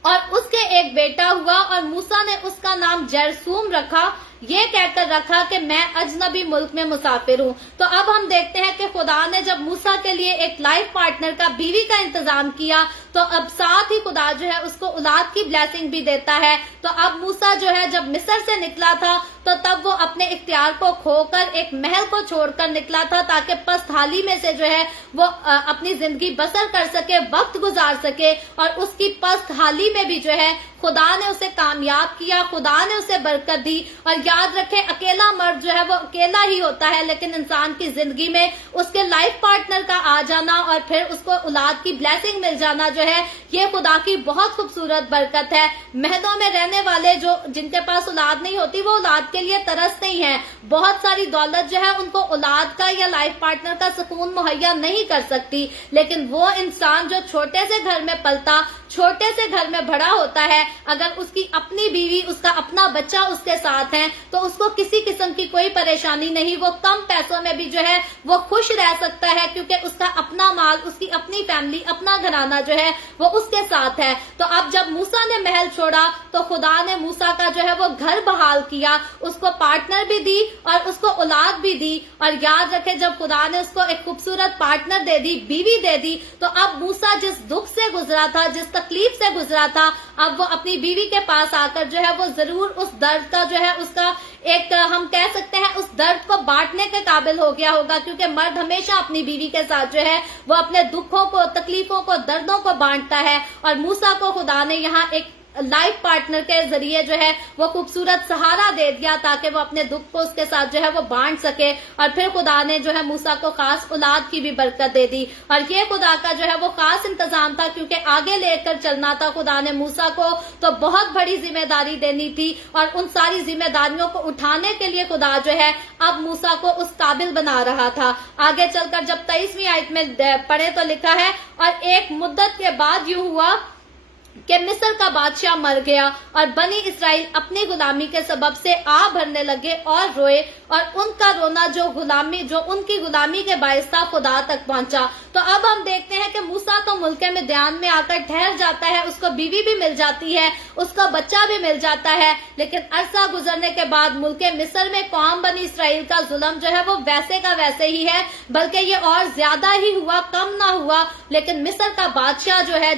और उसके एक बेटा हुआ और मूसा ने उसका नाम जरसूम रखा, یہ کہہ کر رکھا کہ میں اجنبی ملک میں مسافر ہوں۔ تو اب ہم دیکھتے ہیں کہ خدا نے جب موسیٰ کے لیے ایک لائف پارٹنر کا، بیوی کا انتظام کیا، تو اب ساتھ ہی خدا جو ہے اس کو اولاد کی بلیسنگ بھی دیتا ہے۔ تو اب موسیٰ جو ہے جب مصر سے نکلا تھا تو تب وہ اپنے اختیار کو کھو کر ایک محل کو چھوڑ کر نکلا تھا تاکہ پست حالی میں سے جو ہے وہ اپنی زندگی بسر کر سکے، وقت گزار سکے، اور اس کی پست حالی میں بھی جو ہے خدا نے اسے کامیاب کیا، خدا نے اسے برکت دی۔ اور یاد رکھیں اکیلا مرد جو ہے وہ اکیلا ہی ہوتا ہے، لیکن انسان کی زندگی میں اس کے لائف پارٹنر کا آ جانا اور پھر اس کو اولاد کی بلیسنگ مل جانا جو ہے یہ خدا کی بہت خوبصورت برکت ہے۔ محلوں میں رہنے والے جن کے پاس اولاد نہیں ہوتی وہ اولاد کے لیے ترستے ہی ہیں، بہت ساری دولت جو ہے ان کو اولاد کا یا لائف پارٹنر کا سکون مہیا نہیں کر سکتی، لیکن وہ انسان جو چھوٹے سے گھر میں پلتا، چھوٹے سے گھر میں بڑا ہوتا ہے، اگر اس کی اپنی بیوی، اس کا اپنا بچہ اس کے ساتھ ہے تو اس کو کسی قسم کی کوئی پریشانی نہیں، وہ کم پیسوں میں بھی جو ہے وہ خوش رہ سکتا ہے، کیونکہ اس کا اپنا مال، اس کی اپنی فیملی، اپنا گھرانہ جو ہے وہ اس کے ساتھ ہے۔ تو اب جب موسیٰ نے محل چھوڑا تو خدا نے موسیٰ کا جو ہے وہ گھر بحال کیا، اس کو پارٹنر بھی دی اور اس کو اولاد بھی دی۔ اور یاد رکھے جب خدا نے اس کو ایک خوبصورت پارٹنر دے دی، بیوی دے دی، تو اب موسیٰ جس دکھ سے گزرا تھا، جس تکلیف سے گزرا تھا، اب وہ اپنی بیوی کے پاس آ کر جو ہے وہ ضرور اس درد کا جو ہے اس کا ایک ہم کہہ سکتے ہیں اس درد کو بانٹنے کے قابل ہو گیا ہوگا، کیونکہ مرد ہمیشہ اپنی بیوی کے ساتھ جو ہے وہ اپنے دکھوں کو، تکلیفوں کو، دردوں کو بانٹتا ہے۔ اور موسیٰ کو خدا نے یہاں ایک لائف پارٹنر کے ذریعے جو ہے وہ خوبصورت سہارا دے دیا تاکہ وہ اپنے دکھ کو اس کے ساتھ جو ہے وہ بانٹ سکے، اور پھر خدا نے جو ہے موسیٰ کو خاص اولاد کی بھی برکت دے دی۔ اور یہ خدا کا جو ہے وہ خاص انتظام تھا، کیونکہ آگے لے کر چلنا تھا خدا نے موسیٰ کو، تو بہت بڑی ذمہ داری دینی تھی، اور ان ساری ذمہ داریوں کو اٹھانے کے لیے خدا جو ہے اب موسیٰ کو اس قابل بنا رہا تھا۔ آگے چل کر جب 23ویں آیت میں پڑھے تو لکھا ہے، اور ایک مدت کے بعد یوں ہوا کہ مصر کا بادشاہ مر گیا، اور بنی اسرائیل اپنی غلامی کے سبب سے آ بھرنے لگے اور روئے، اور ان کا رونا جو ان کی غلامی کے باعث تھا خدا تک پہنچا۔ تو اب ہم دیکھتے ہیں کہ موسیٰ تو ملک مدین میں آ کر ٹھہر جاتا ہے، اس کو بیوی بھی مل جاتی ہے، اس کو بچہ بھی مل جاتا ہے، لیکن عرصہ گزرنے کے بعد ملک مصر میں قوم بنی اسرائیل کا ظلم جو ہے وہ ویسے کا ویسے ہی ہے، بلکہ یہ اور زیادہ ہی ہوا، کم نہ ہوا۔ لیکن مصر کا بادشاہ جو ہے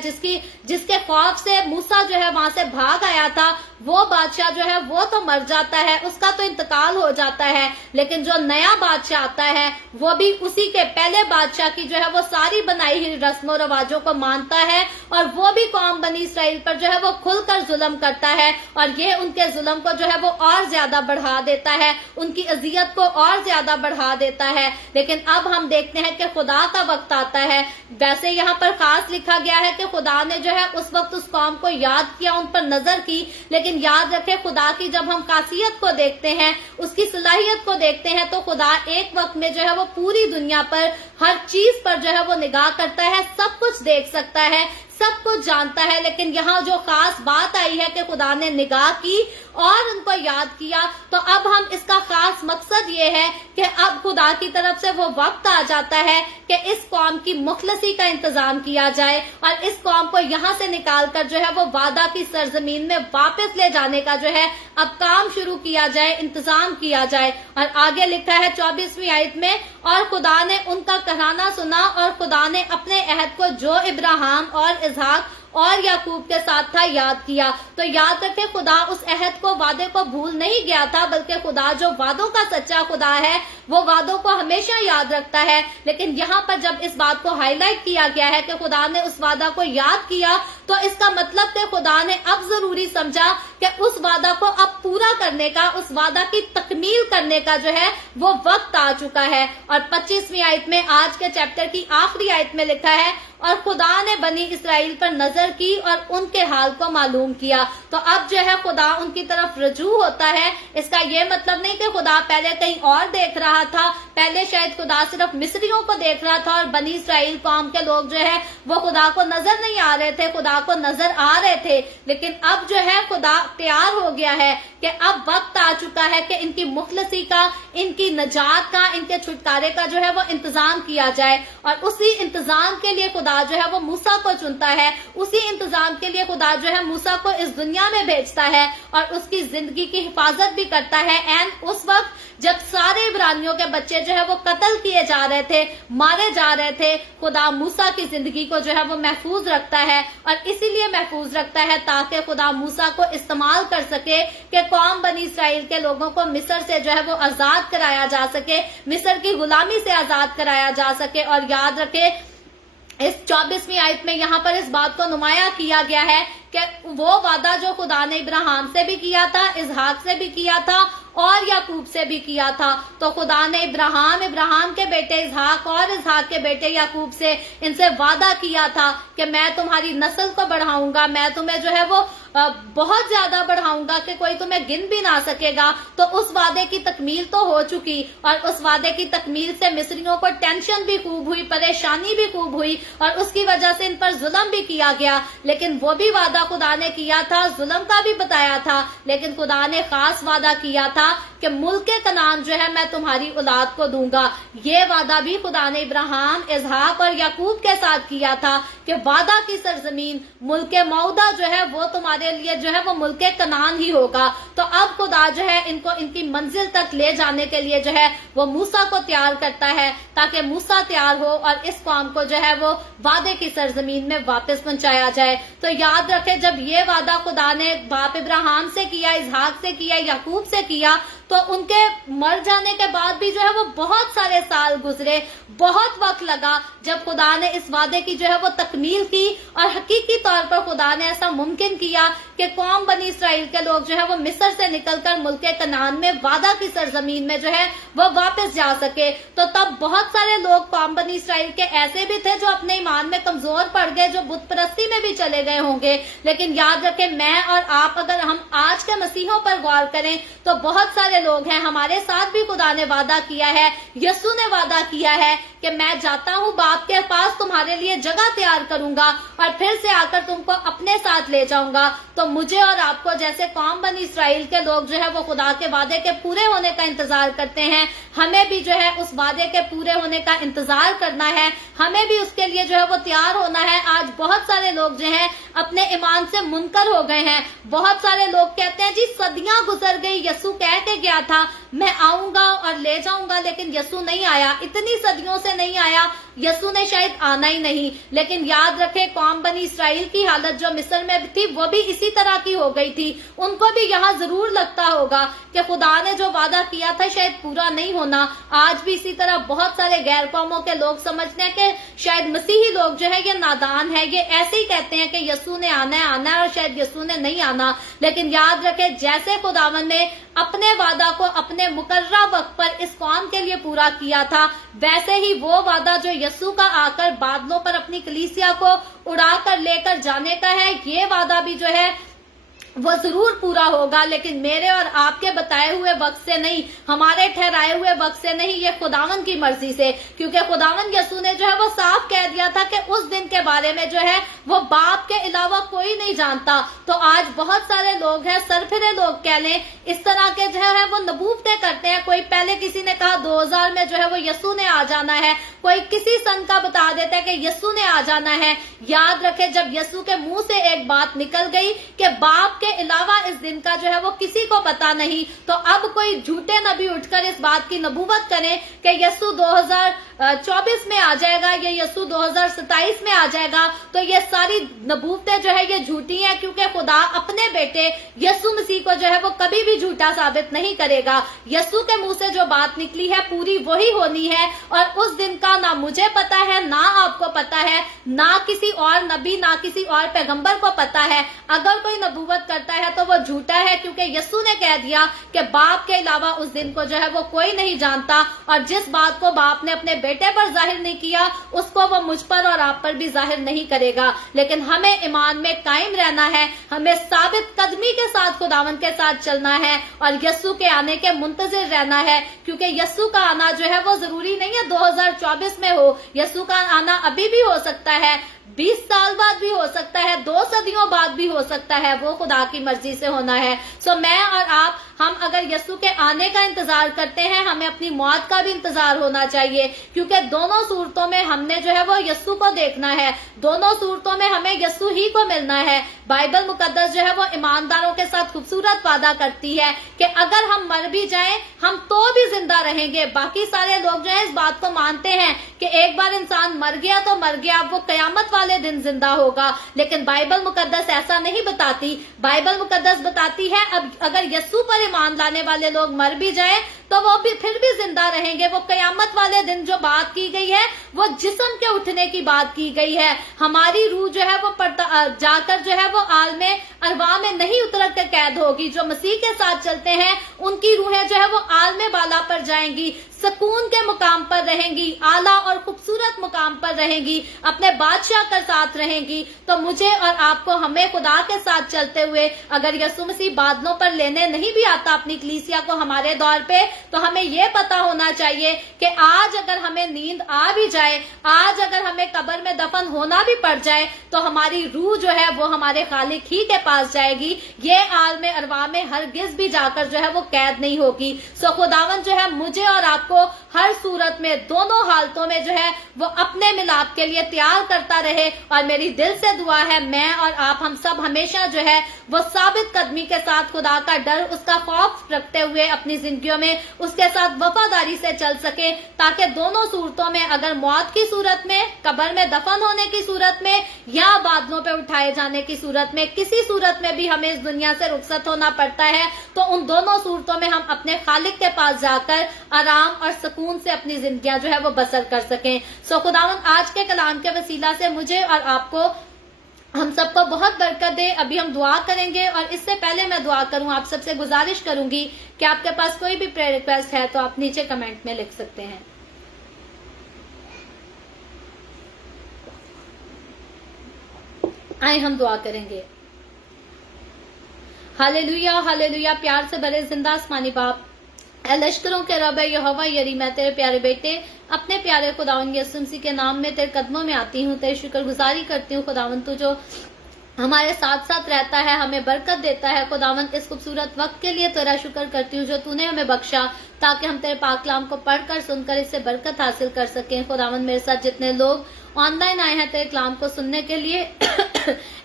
جس کے خوف سے موسیٰ جو ہے وہاں سے بھاگ آیا تھا، وہ بادشاہ جو ہے وہ تو مر جاتا ہے، اس کا تو انتقال ہو جاتا ہے، لیکن جو نیا بادشاہ آتا ہے وہ بھی اسی کے پہلے بادشاہ کی جو ہے وہ ساری بنائی ہوئی رسم و رواجوں کو مانتا ہے، اور وہ بھی قوم بنی اسرائیل پر جو ہے وہ کھل کر ظلم کرتا ہے، اور یہ ان کے ظلم کو جو ہے وہ اور زیادہ بڑھا دیتا ہے، ان کی اذیت کو اور زیادہ بڑھا دیتا ہے۔ لیکن اب ہم دیکھتے ہیں کہ خدا کا وقت آتا ہے، ویسے یہاں پر خاص لکھا گیا ہے کہ خدا نے جو ہے اس وقت اس قوم کو یاد کیا، ان پر نظر کی، لیکن یاد رکھے خدا کی جب ہم خاصیت کو دیکھتے ہیں، اس کی صلاحیت کو دیکھتے ہیں، تو خدا ایک وقت میں جو ہے وہ پوری دنیا پر ہر چیز پر جو ہے وہ نگاہ کرتا ہے، سب کچھ دیکھ سکتا ہے، سب کچھ جانتا ہے۔ لیکن یہاں جو خاص بات آئی ہے کہ خدا نے نگاہ کی اور ان کو یاد کیا، تو اب ہم اس کا خاص مقصد یہ ہے کہ اب خدا کی طرف سے وہ وقت آ جاتا ہے کہ اس قوم کی مخلصی کا انتظام کیا جائے، اور اس قوم کو یہاں سے نکال کر جو ہے وہ وعدہ کی سرزمین میں واپس لے جانے کا جو ہے اب کام شروع کیا جائے، انتظام کیا جائے۔ اور آگے لکھا ہے 24ویں آیت میں، اور خدا نے ان کا کہانا سنا، اور خدا نے اپنے عہد کو جو ابراہیم اور اسحاق اور یعقوب کے ساتھ تھا یاد کیا۔ تو یاد رکھے خدا اس عہد کو، وعدے کو بھول نہیں گیا تھا، بلکہ خدا جو وعدوں کا سچا خدا ہے وہ وعدوں کو ہمیشہ یاد رکھتا ہے۔ لیکن یہاں پر جب اس بات کو ہائی لائٹ کیا گیا ہے کہ خدا نے اس وعدہ کو یاد کیا، تو اس کا مطلب کہ خدا نے اب ضروری سمجھا کہ اس وعدہ کو اب پورا کرنے کا، اس وعدہ کی تکمیل کرنے کا جو ہے وہ وقت آ چکا ہے۔ اور 25ویں آیت میں، آج کے چیپٹر کی آخری آیت میں لکھا ہے، اور خدا نے بنی اسرائیل پر نظر کی اور ان کے حال کو معلوم کیا۔ تو اب جو ہے خدا ان کی طرف رجوع ہوتا ہے۔ اس کا یہ مطلب نہیں کہ خدا پہلے کہیں اور دیکھ رہا تھا، پہلے شاید خدا صرف مصریوں کو دیکھ رہا تھا اور بنی اسرائیل قوم کے لوگ جو ہے وہ خدا کو نظر نہیں آ رہے تھے، خدا खुदा को नजर आ रहे थे, लेकिन अब जो है खुदा तैयार हो गया है कि अब वक्त आ चुका है कि इनकी मुखलसी का, इनकी नजात का, इनके छुटकारे का जो है वो इंतजाम किया जाए। और उसी इंतजाम के लिए खुदा जो है वो मूसा को चुनता है, उसी इंतजाम के लिए खुदा जो है मूसा को इस दुनिया में भेजता है और उसकी जिंदगी की हिफाजत भी करता है। एंड उस वक्त जब सारे इब्रानियों के बच्चे जो है वो कत्ल किए जा रहे थे, मारे जा रहे थे, खुदा मूसा की जिंदगी को जो है वो महफूज रखता है। और इसीलिए महफूज रखता है ताकि खुदा मूसा को इस्तेमाल कर सके कि कौम बनी इसराइल के लोगों को मिस्र से जो है वो आजाद कराया जा सके, मिस्र की गुलामी से आजाद कराया जा सके। और याद रखे, इस 24वीं आयत में यहाँ पर इस बात को नुमाया किया गया है कि वो वादा जो खुदा ने इब्राहिम से भी किया था, इसहाक से भी किया था और याकूब से भी किया था। तो खुदा ने इब्राहिम के बेटे इसहाक और इसहाक के बेटे याकूब से इनसे वादा किया था कि मैं तुम्हारी नस्ल को बढ़ाऊंगा, मैं तुम्हें जो है वो बहुत ज्यादा बढ़ाऊंगा कि कोई तुम्हें गिन भी ना सकेगा। तो उस वादे की तकमील तो हो चुकी, और उस वादे की तकमील से मिस्रियों को टेंशन भी खूब हुई, परेशानी भी खूब हुई, और उसकी वजह से इन पर जुल्म भी किया गया। लेकिन वो भी वादा खुदा ने किया था, जुल्म का भी बताया था, लेकिन खुदा ने खास वादा किया था कि मुल्क कनान जो है मैं तुम्हारी औलाद को दूंगा। ये वादा भी खुदा ने इब्राहिम, इसहाक और याकूब के साथ किया था कि वादा की सरजमीन मुल्क मौदा जो है वो तुम्हारे लिए जो है वो मुल्क कनान ही होगा। तो अब खुदा जो है इनको इनकी मंजिल तक ले जाने के लिए जो है वो मूसा को तैयार करता है ताकि मूसा तैयार हो और इस कौम को जो है वो वादे की सरजमीन में वापस पहुंचाया जाए। तो याद रखें, जब ये वादा खुदा ने बाप इब्राहिम से किया, इसहाक से किया, याकूब से किया, तो उनके मर जाने के बाद भी जो है वो बहुत सारे साल गुजरे, बहुत वक्त लगा जब खुदा ने इस वादे की जो है वो तकमील की। और हकीकी तौर पर खुदा ने ऐसा मुमकिन किया कि कौम बनी इसराइल के लोग जो है वो मिस्र से निकलकर मुल्क कनान में, वादा की सरजमीन में जो है वो वापस जा सके। तो तब बहुत सारे लोग कौम बनी इसराइल के ऐसे भी थे जो अपने ईमान में कमजोर पड़ गए, जो बुत परस्ती में भी चले गए होंगे। लेकिन याद रखें, मैं और आप अगर हम आज के मसीहों पर गौर करें तो बहुत सारे लोग हैं, हमारे साथ भी खुदा ने वादा किया है, यीशु ने वादा किया है कि मैं जाता हूँ बाप के पास, तुम्हारे लिए जगह तैयार करूंगा और फिर से आकर तुमको अपने साथ ले जाऊंगा। तो मुझे और आपको जैसे कौम बनी इसराइल के लोग जो है वो खुदा के वादे के पूरे होने का इंतजार करते हैं, हमें भी जो है उस वादे के पूरे होने का इंतजार करना है, हमें भी उसके लिए जो है वो तैयार होना है। आज बहुत सारे लोग जो हैं अपने ईमान से मुनकर हो गए हैं। बहुत सारे लोग कहते हैं जी सदियां गुजर गई, यीशु कह के गया था मैं आऊंगा और ले जाऊंगा, लेकिन यीशु नहीं आया, इतनी सदियों से नहीं आया, यीशु ने शायद आना ही नहीं। लेकिन याद रखें, कौम बनी इसराइल की हालत जो मिस्र में थी वो भी इसी तरह की हो गई थी। उनको भी यहाँ जरूर लगता होगा कि खुदा ने जो वादा किया था शायद पूरा नहीं होना। आज भी इसी तरह बहुत सारे गैर कौमों के लोग समझते हैं कि शायद मसीही लोग जो है ये नादान है, ये ऐसे ही कहते हैं कि यीशु ने आना है और शायद यीशु ने नहीं आना। लेकिन याद रखें, जैसे खुदावन ने अपने वादा को अपने मुकर्रर वक्त पर इस कौम के लिए पूरा किया था, वैसे ही वो वादा जो यीशु का आकर बादलों पर अपनी कलीसिया को उड़ाकर लेकर जाने का है, ये वादा भी जो है वो जरूर पूरा होगा। लेकिन मेरे और आपके बताए हुए वक्त से नहीं, हमारे ठहराए हुए वक्त से नहीं, ये खुदावन की मर्जी से। क्योंकि खुदावन यीशु ने जो है वो साफ कह दिया था कि उस दिन के बारे में जो है वो बाप के अलावा कोई नहीं जानता। तो आज बहुत सारे लोग हैं, सरफिरे लोग कह लें, इस तरह के जो है वो नबूवतें करते हैं। कोई पहले किसी ने कहा 2000 में जो है वो यीशु ने आ जाना है, कोई किसी सन का बता देता है कि यीशु ने आ जाना है। याद रखें, जब यीशु के मुंह से एक बात निकल गई कि बाप के अलावा इस दिन का जो है वो किसी को पता नहीं, तो अब कोई झूठे नबी उठकर इस बात की नबूवत करें कि यीशु 2024 में आ जाएगा या यीशु 2027 में आ जाएगा, तो ये सारी नबूवतें जो है ये झूठी हैं। क्योंकि खुदा अपने बेटे यीशु मसीह को जो है वो कभी भी झूठा साबित नहीं करेगा। यीशु के मुंह से जो बात निकली है पूरी वही होनी है। और उस दिन का ना मुझे पता है, ना आपको पता है, ना किसी और नबी, ना किसी और पैगंबर को पता है। अगर कोई नबूवत करता है तो वो झूठा है, क्योंकि यीशु ने कह दिया कि बाप के अलावा उस दिन को जो है वो कोई नहीं जानता। और जिस बात को बाप ने अपने बेटे पर जाहिर नहीं किया, उसको वो मुझ पर और आप पर भी जाहिर नहीं करेगा। लेकिन हमें ईमान में कायम रहना है, हमें साबित कदमी के साथ खुदावन के साथ चलना है और यीशु के आने के मुंतजिर रहना है। क्योंकि यीशु का आना जो है वो जरूरी नहीं है 2024 में हो, यीशु का आना अभी भी हो सकता है। 20 साल बाद भी हो सकता है, 2 सदियों बाद भी हो सकता है, वो खुदा की मर्जी से होना है। सो मैं और आप, हम अगर यीशु के आने का इंतजार करते हैं, हमें अपनी मौत का भी इंतजार होना चाहिए, क्योंकि दोनों सूरतों में हमने जो है वो यीशु को देखना है, दोनों सूरतों में हमें यीशु ही को मिलना है। बाइबल मुकद्दस जो है वो ईमानदारों के साथ खूबसूरत वादा करती है कि अगर हम मर भी जाएं, हम तो भी जिंदा रहेंगे। बाकी सारे लोग जो है इस बात को मानते हैं कि एक बार इंसान मर गया तो मर गया, वो कयामत वाले दिन जिंदा होगा, लेकिन बाइबल मुकद्दस ऐसा नहीं बताती। बाइबल मुकद्दस बताती है अब अगर यीशु पर ईमान लाने वाले लोग मर भी जाएं तो वो भी फिर भी जिंदा रहेंगे। वो कयामत वाले दिन जो बात की गई है वो जिस्म के उठने की बात की गई है। हमारी रूह जो है वो जाकर जो है वो आलमे अरवाह में नहीं उतर कर कैद होगी। जो मसीह के साथ चलते हैं उनकी रूहें जो है वो आलमे बाला पर जाएंगी, सुकून के मुकाम पर रहेंगी, आला और खूबसूरत मुकाम पर रहेंगी, अपने बादशाह के साथ रहेंगी। तो मुझे और आपको, हमें खुदा के साथ चलते हुए अगर यीशु मसीह बादलों पर लेने नहीं भी आता अपनी कलीसिया को हमारे दौर पे, तो हमें ये पता होना चाहिए कि आज अगर हमें नींद आ भी जाए, आज अगर हमें कब्र में दफन होना भी पड़ जाए, तो हमारी रूह जो है वो हमारे खालिक ही के पास जाएगी। ये आलमे अरवाह में हरगिज भी जाकर जो है वो कैद नहीं होगी। सो खुदावन जो है मुझे और आपको हर सूरत में, दोनों हालतों में जो है वो अपने मिलाप के लिए तैयार करता रहे। और मेरी दिल से दुआ है मैं और आप, हम सब हमेशा जो है वो साबित कदमी के साथ खुदा का डर, उसका खौफ रखते हुए अपनी जिंदगियों में उसके साथ वफादारी से चल सके, ताकि दोनों सूरतों में, अगर मौत की सूरत में, कब्र में दफन होने की सूरत में, या बादलों पे उठाए जाने की सूरत में, किसी सूरत में भी हमें इस दुनिया से रुखसत होना पड़ता है, तो उन दोनों सूरतों में हम अपने खालिक के पास जाकर आराम और सुकून से अपनी जिंदगियां जो है वो बसर कर सकें। सो खुदावन आज के कलाम के वसीला से मुझे और आपको, हम सबको बहुत बरकत दे। अभी हम दुआ करेंगे, और इससे पहले मैं दुआ करूं, आप सबसे गुजारिश करूंगी कि आपके पास कोई भी प्रेयर रिक्वेस्ट है तो आप नीचे कमेंट में लिख सकते हैं। आए हम दुआ करेंगे। Hallelujah, hallelujah. प्यार से भरे जिंदा आसमानी बाप, लश्करों के रब यहोवा यरी, मैं तेरे प्यारे बेटे अपने प्यारे खुदावन यीशु मसीह के नाम में तेरे कदमों में आती हूँ, तेरी शुक्रगुजारी करती हूँ खुदावन, तू जो हमारे साथ साथ रहता है, हमें बरकत देता है खुदावन। इस खूबसूरत वक्त के लिए तेरा शुक्र करती हूँ जो तूने हमें बख्शा, ताकि हम तेरे पाक कलाम को पढ़कर सुनकर इससे बरकत हासिल कर सकें। खुदावन मेरे साथ जितने लोग ऑनलाइन आए हैं तेरे कलाम को सुनने के लिए,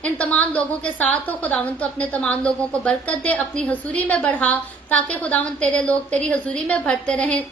इन तमाम लोगों के साथ हो खुदावन, तो अपने तमाम लोगों को बरकत दे, अपनी हजूरी में बढ़ा, ताकि खुदावन तेरे लोग तेरी हजूरी में बढ़ते रहें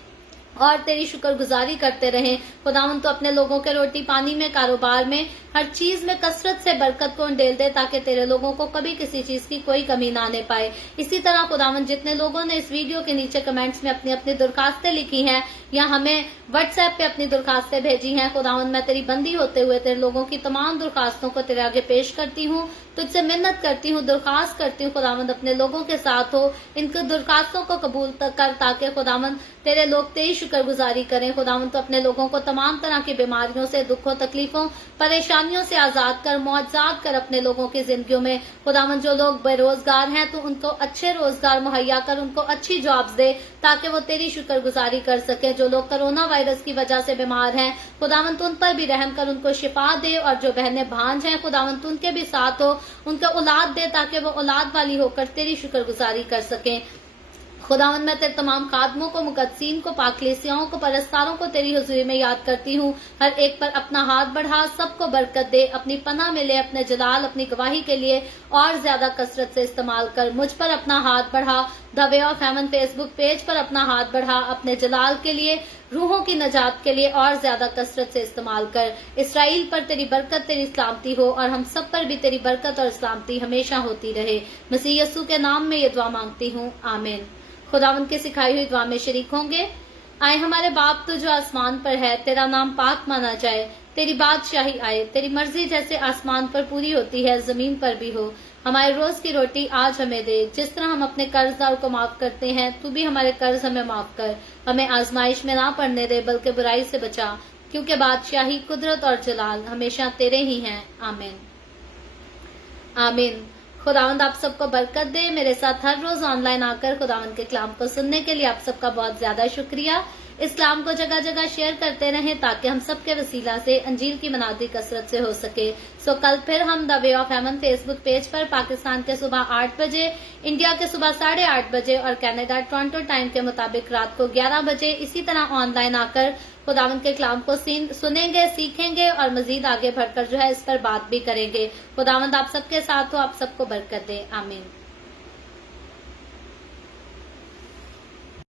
और तेरी शुक्रगुजारी करते रहें। खुदावन तो अपने लोगों के रोटी पानी में, कारोबार में, हर चीज में कसरत से बरकत को ढेल दे, ताकि तेरे लोगों को कभी किसी चीज की कोई कमी ना आने पाए। इसी तरह खुदावन जितने लोगों ने इस वीडियो के नीचे कमेंट्स में अपनी अपनी दरखास्तें लिखी हैं या हमें व्हाट्सएप पे अपनी दरखास्तें भेजी हैं, खुदावन मैं तेरी बंदी होते हुए तेरे लोगों की तमाम दरखास्तों को तेरे आगे पेश करती हूँ, तुझसे मिन्नत करती हूँ, दरखास्त करती हूँ खुदावन अपने लोगों के साथ हो, इनकी दरखास्तों को कबूल कर, ताकि खुदावन तेरे लोग तेरी शुक्रगुजारी करें। खुदावन तो अपने लोगों को तमाम तरह की बीमारियों से, दुखों, तकलीफों, परेशानियों से आजाद कर, मुआवजात कर अपने लोगों की जिंदगियों में। खुदावन जो लोग बेरोजगार हैं तो उनको अच्छे रोजगार मुहैया कर, उनको अच्छी जॉब्स दे, ताकि वो तेरी शुक्रगुजारी कर सके। जो लोग कोरोना वायरस की वजह से बीमार हैं खुदावन तो उन पर भी रहम कर, उनको शिफा दे, और जो बहनें भांज हैं खुदावन तो उनके भी साथ हो, उनको औलाद दे, ताकि वो औलाद वाली होकर तेरी शुक्रगुजारी कर सकें। खुदावन मैं तेरे तमाम खादमों को, मुकद्दसीन को, पाकलेसियाओं को, परस्तारों को तेरी हुजूरी में याद करती हूँ। हर एक पर अपना हाथ बढ़ा, सबको बरकत दे, अपनी पनाह में ले, अपने जलाल, अपनी गवाही के लिए और ज्यादा कसरत से इस्तेमाल कर। मुझ पर अपना हाथ बढ़ा, the way of haven Facebook page पर अपना हाथ बढ़ा, अपने जलाल के लिए, रूहों की नजात के लिए और ज्यादा कसरत से इस्तेमाल कर। इसराइल पर तेरी बरकत, तेरी सलामती हो, और हम सब पर भी तेरी बरकत और सलामती हमेशा होती रहे। मसीह यीशु के नाम में ये दुआ मांगती हूँ, आमीन। खुदावन के सिखाई हुई दुआ में शरीक होंगे। आए हमारे बाप तो जो आसमान पर है, तेरा नाम पाक माना जाए, तेरी बादशाही आए, तेरी मर्जी जैसे आसमान पर पूरी होती है जमीन पर भी हो। हमारे रोज की रोटी आज हमें दे, जिस तरह हम अपने कर्जदार को माफ करते हैं, तू भी हमारे कर्ज हमें माफ कर। हमें आजमाइश में ना पड़ने दे, बल्कि बुराई से बचा, क्योंकि बादशाही, कुदरत और जलाल हमेशा तेरे ही हैं, आमीन, आमीन। खुदावंद आप सबको बरकत दे। मेरे साथ हर रोज ऑनलाइन आकर खुदावंद के कलाम को सुनने के लिए आप सबका बहुत ज्यादा शुक्रिया। اسلام کو جگہ جگہ شیئر کرتے رہیں تاکہ ہم سب کے وسیلہ سے انجیل کی منادی کثرت سے ہو سکے. سو کل پھر ہم the way of heaven Facebook page پر پاکستان کے صبح 8 بجے، انڈیا کے صبح 8:30 بجے اور کینیڈا ٹورانٹو ٹائم کے مطابق رات کو 11 بجے اسی طرح آن لائن آ کر خداوند کے کلام کو سنیں گے، سیکھیں گے اور مزید آگے بڑھ کر اس پر بات بھی کریں گے. خداوند آپ سب کے ساتھ ہو، آپ سب کو برکت دے. آمین.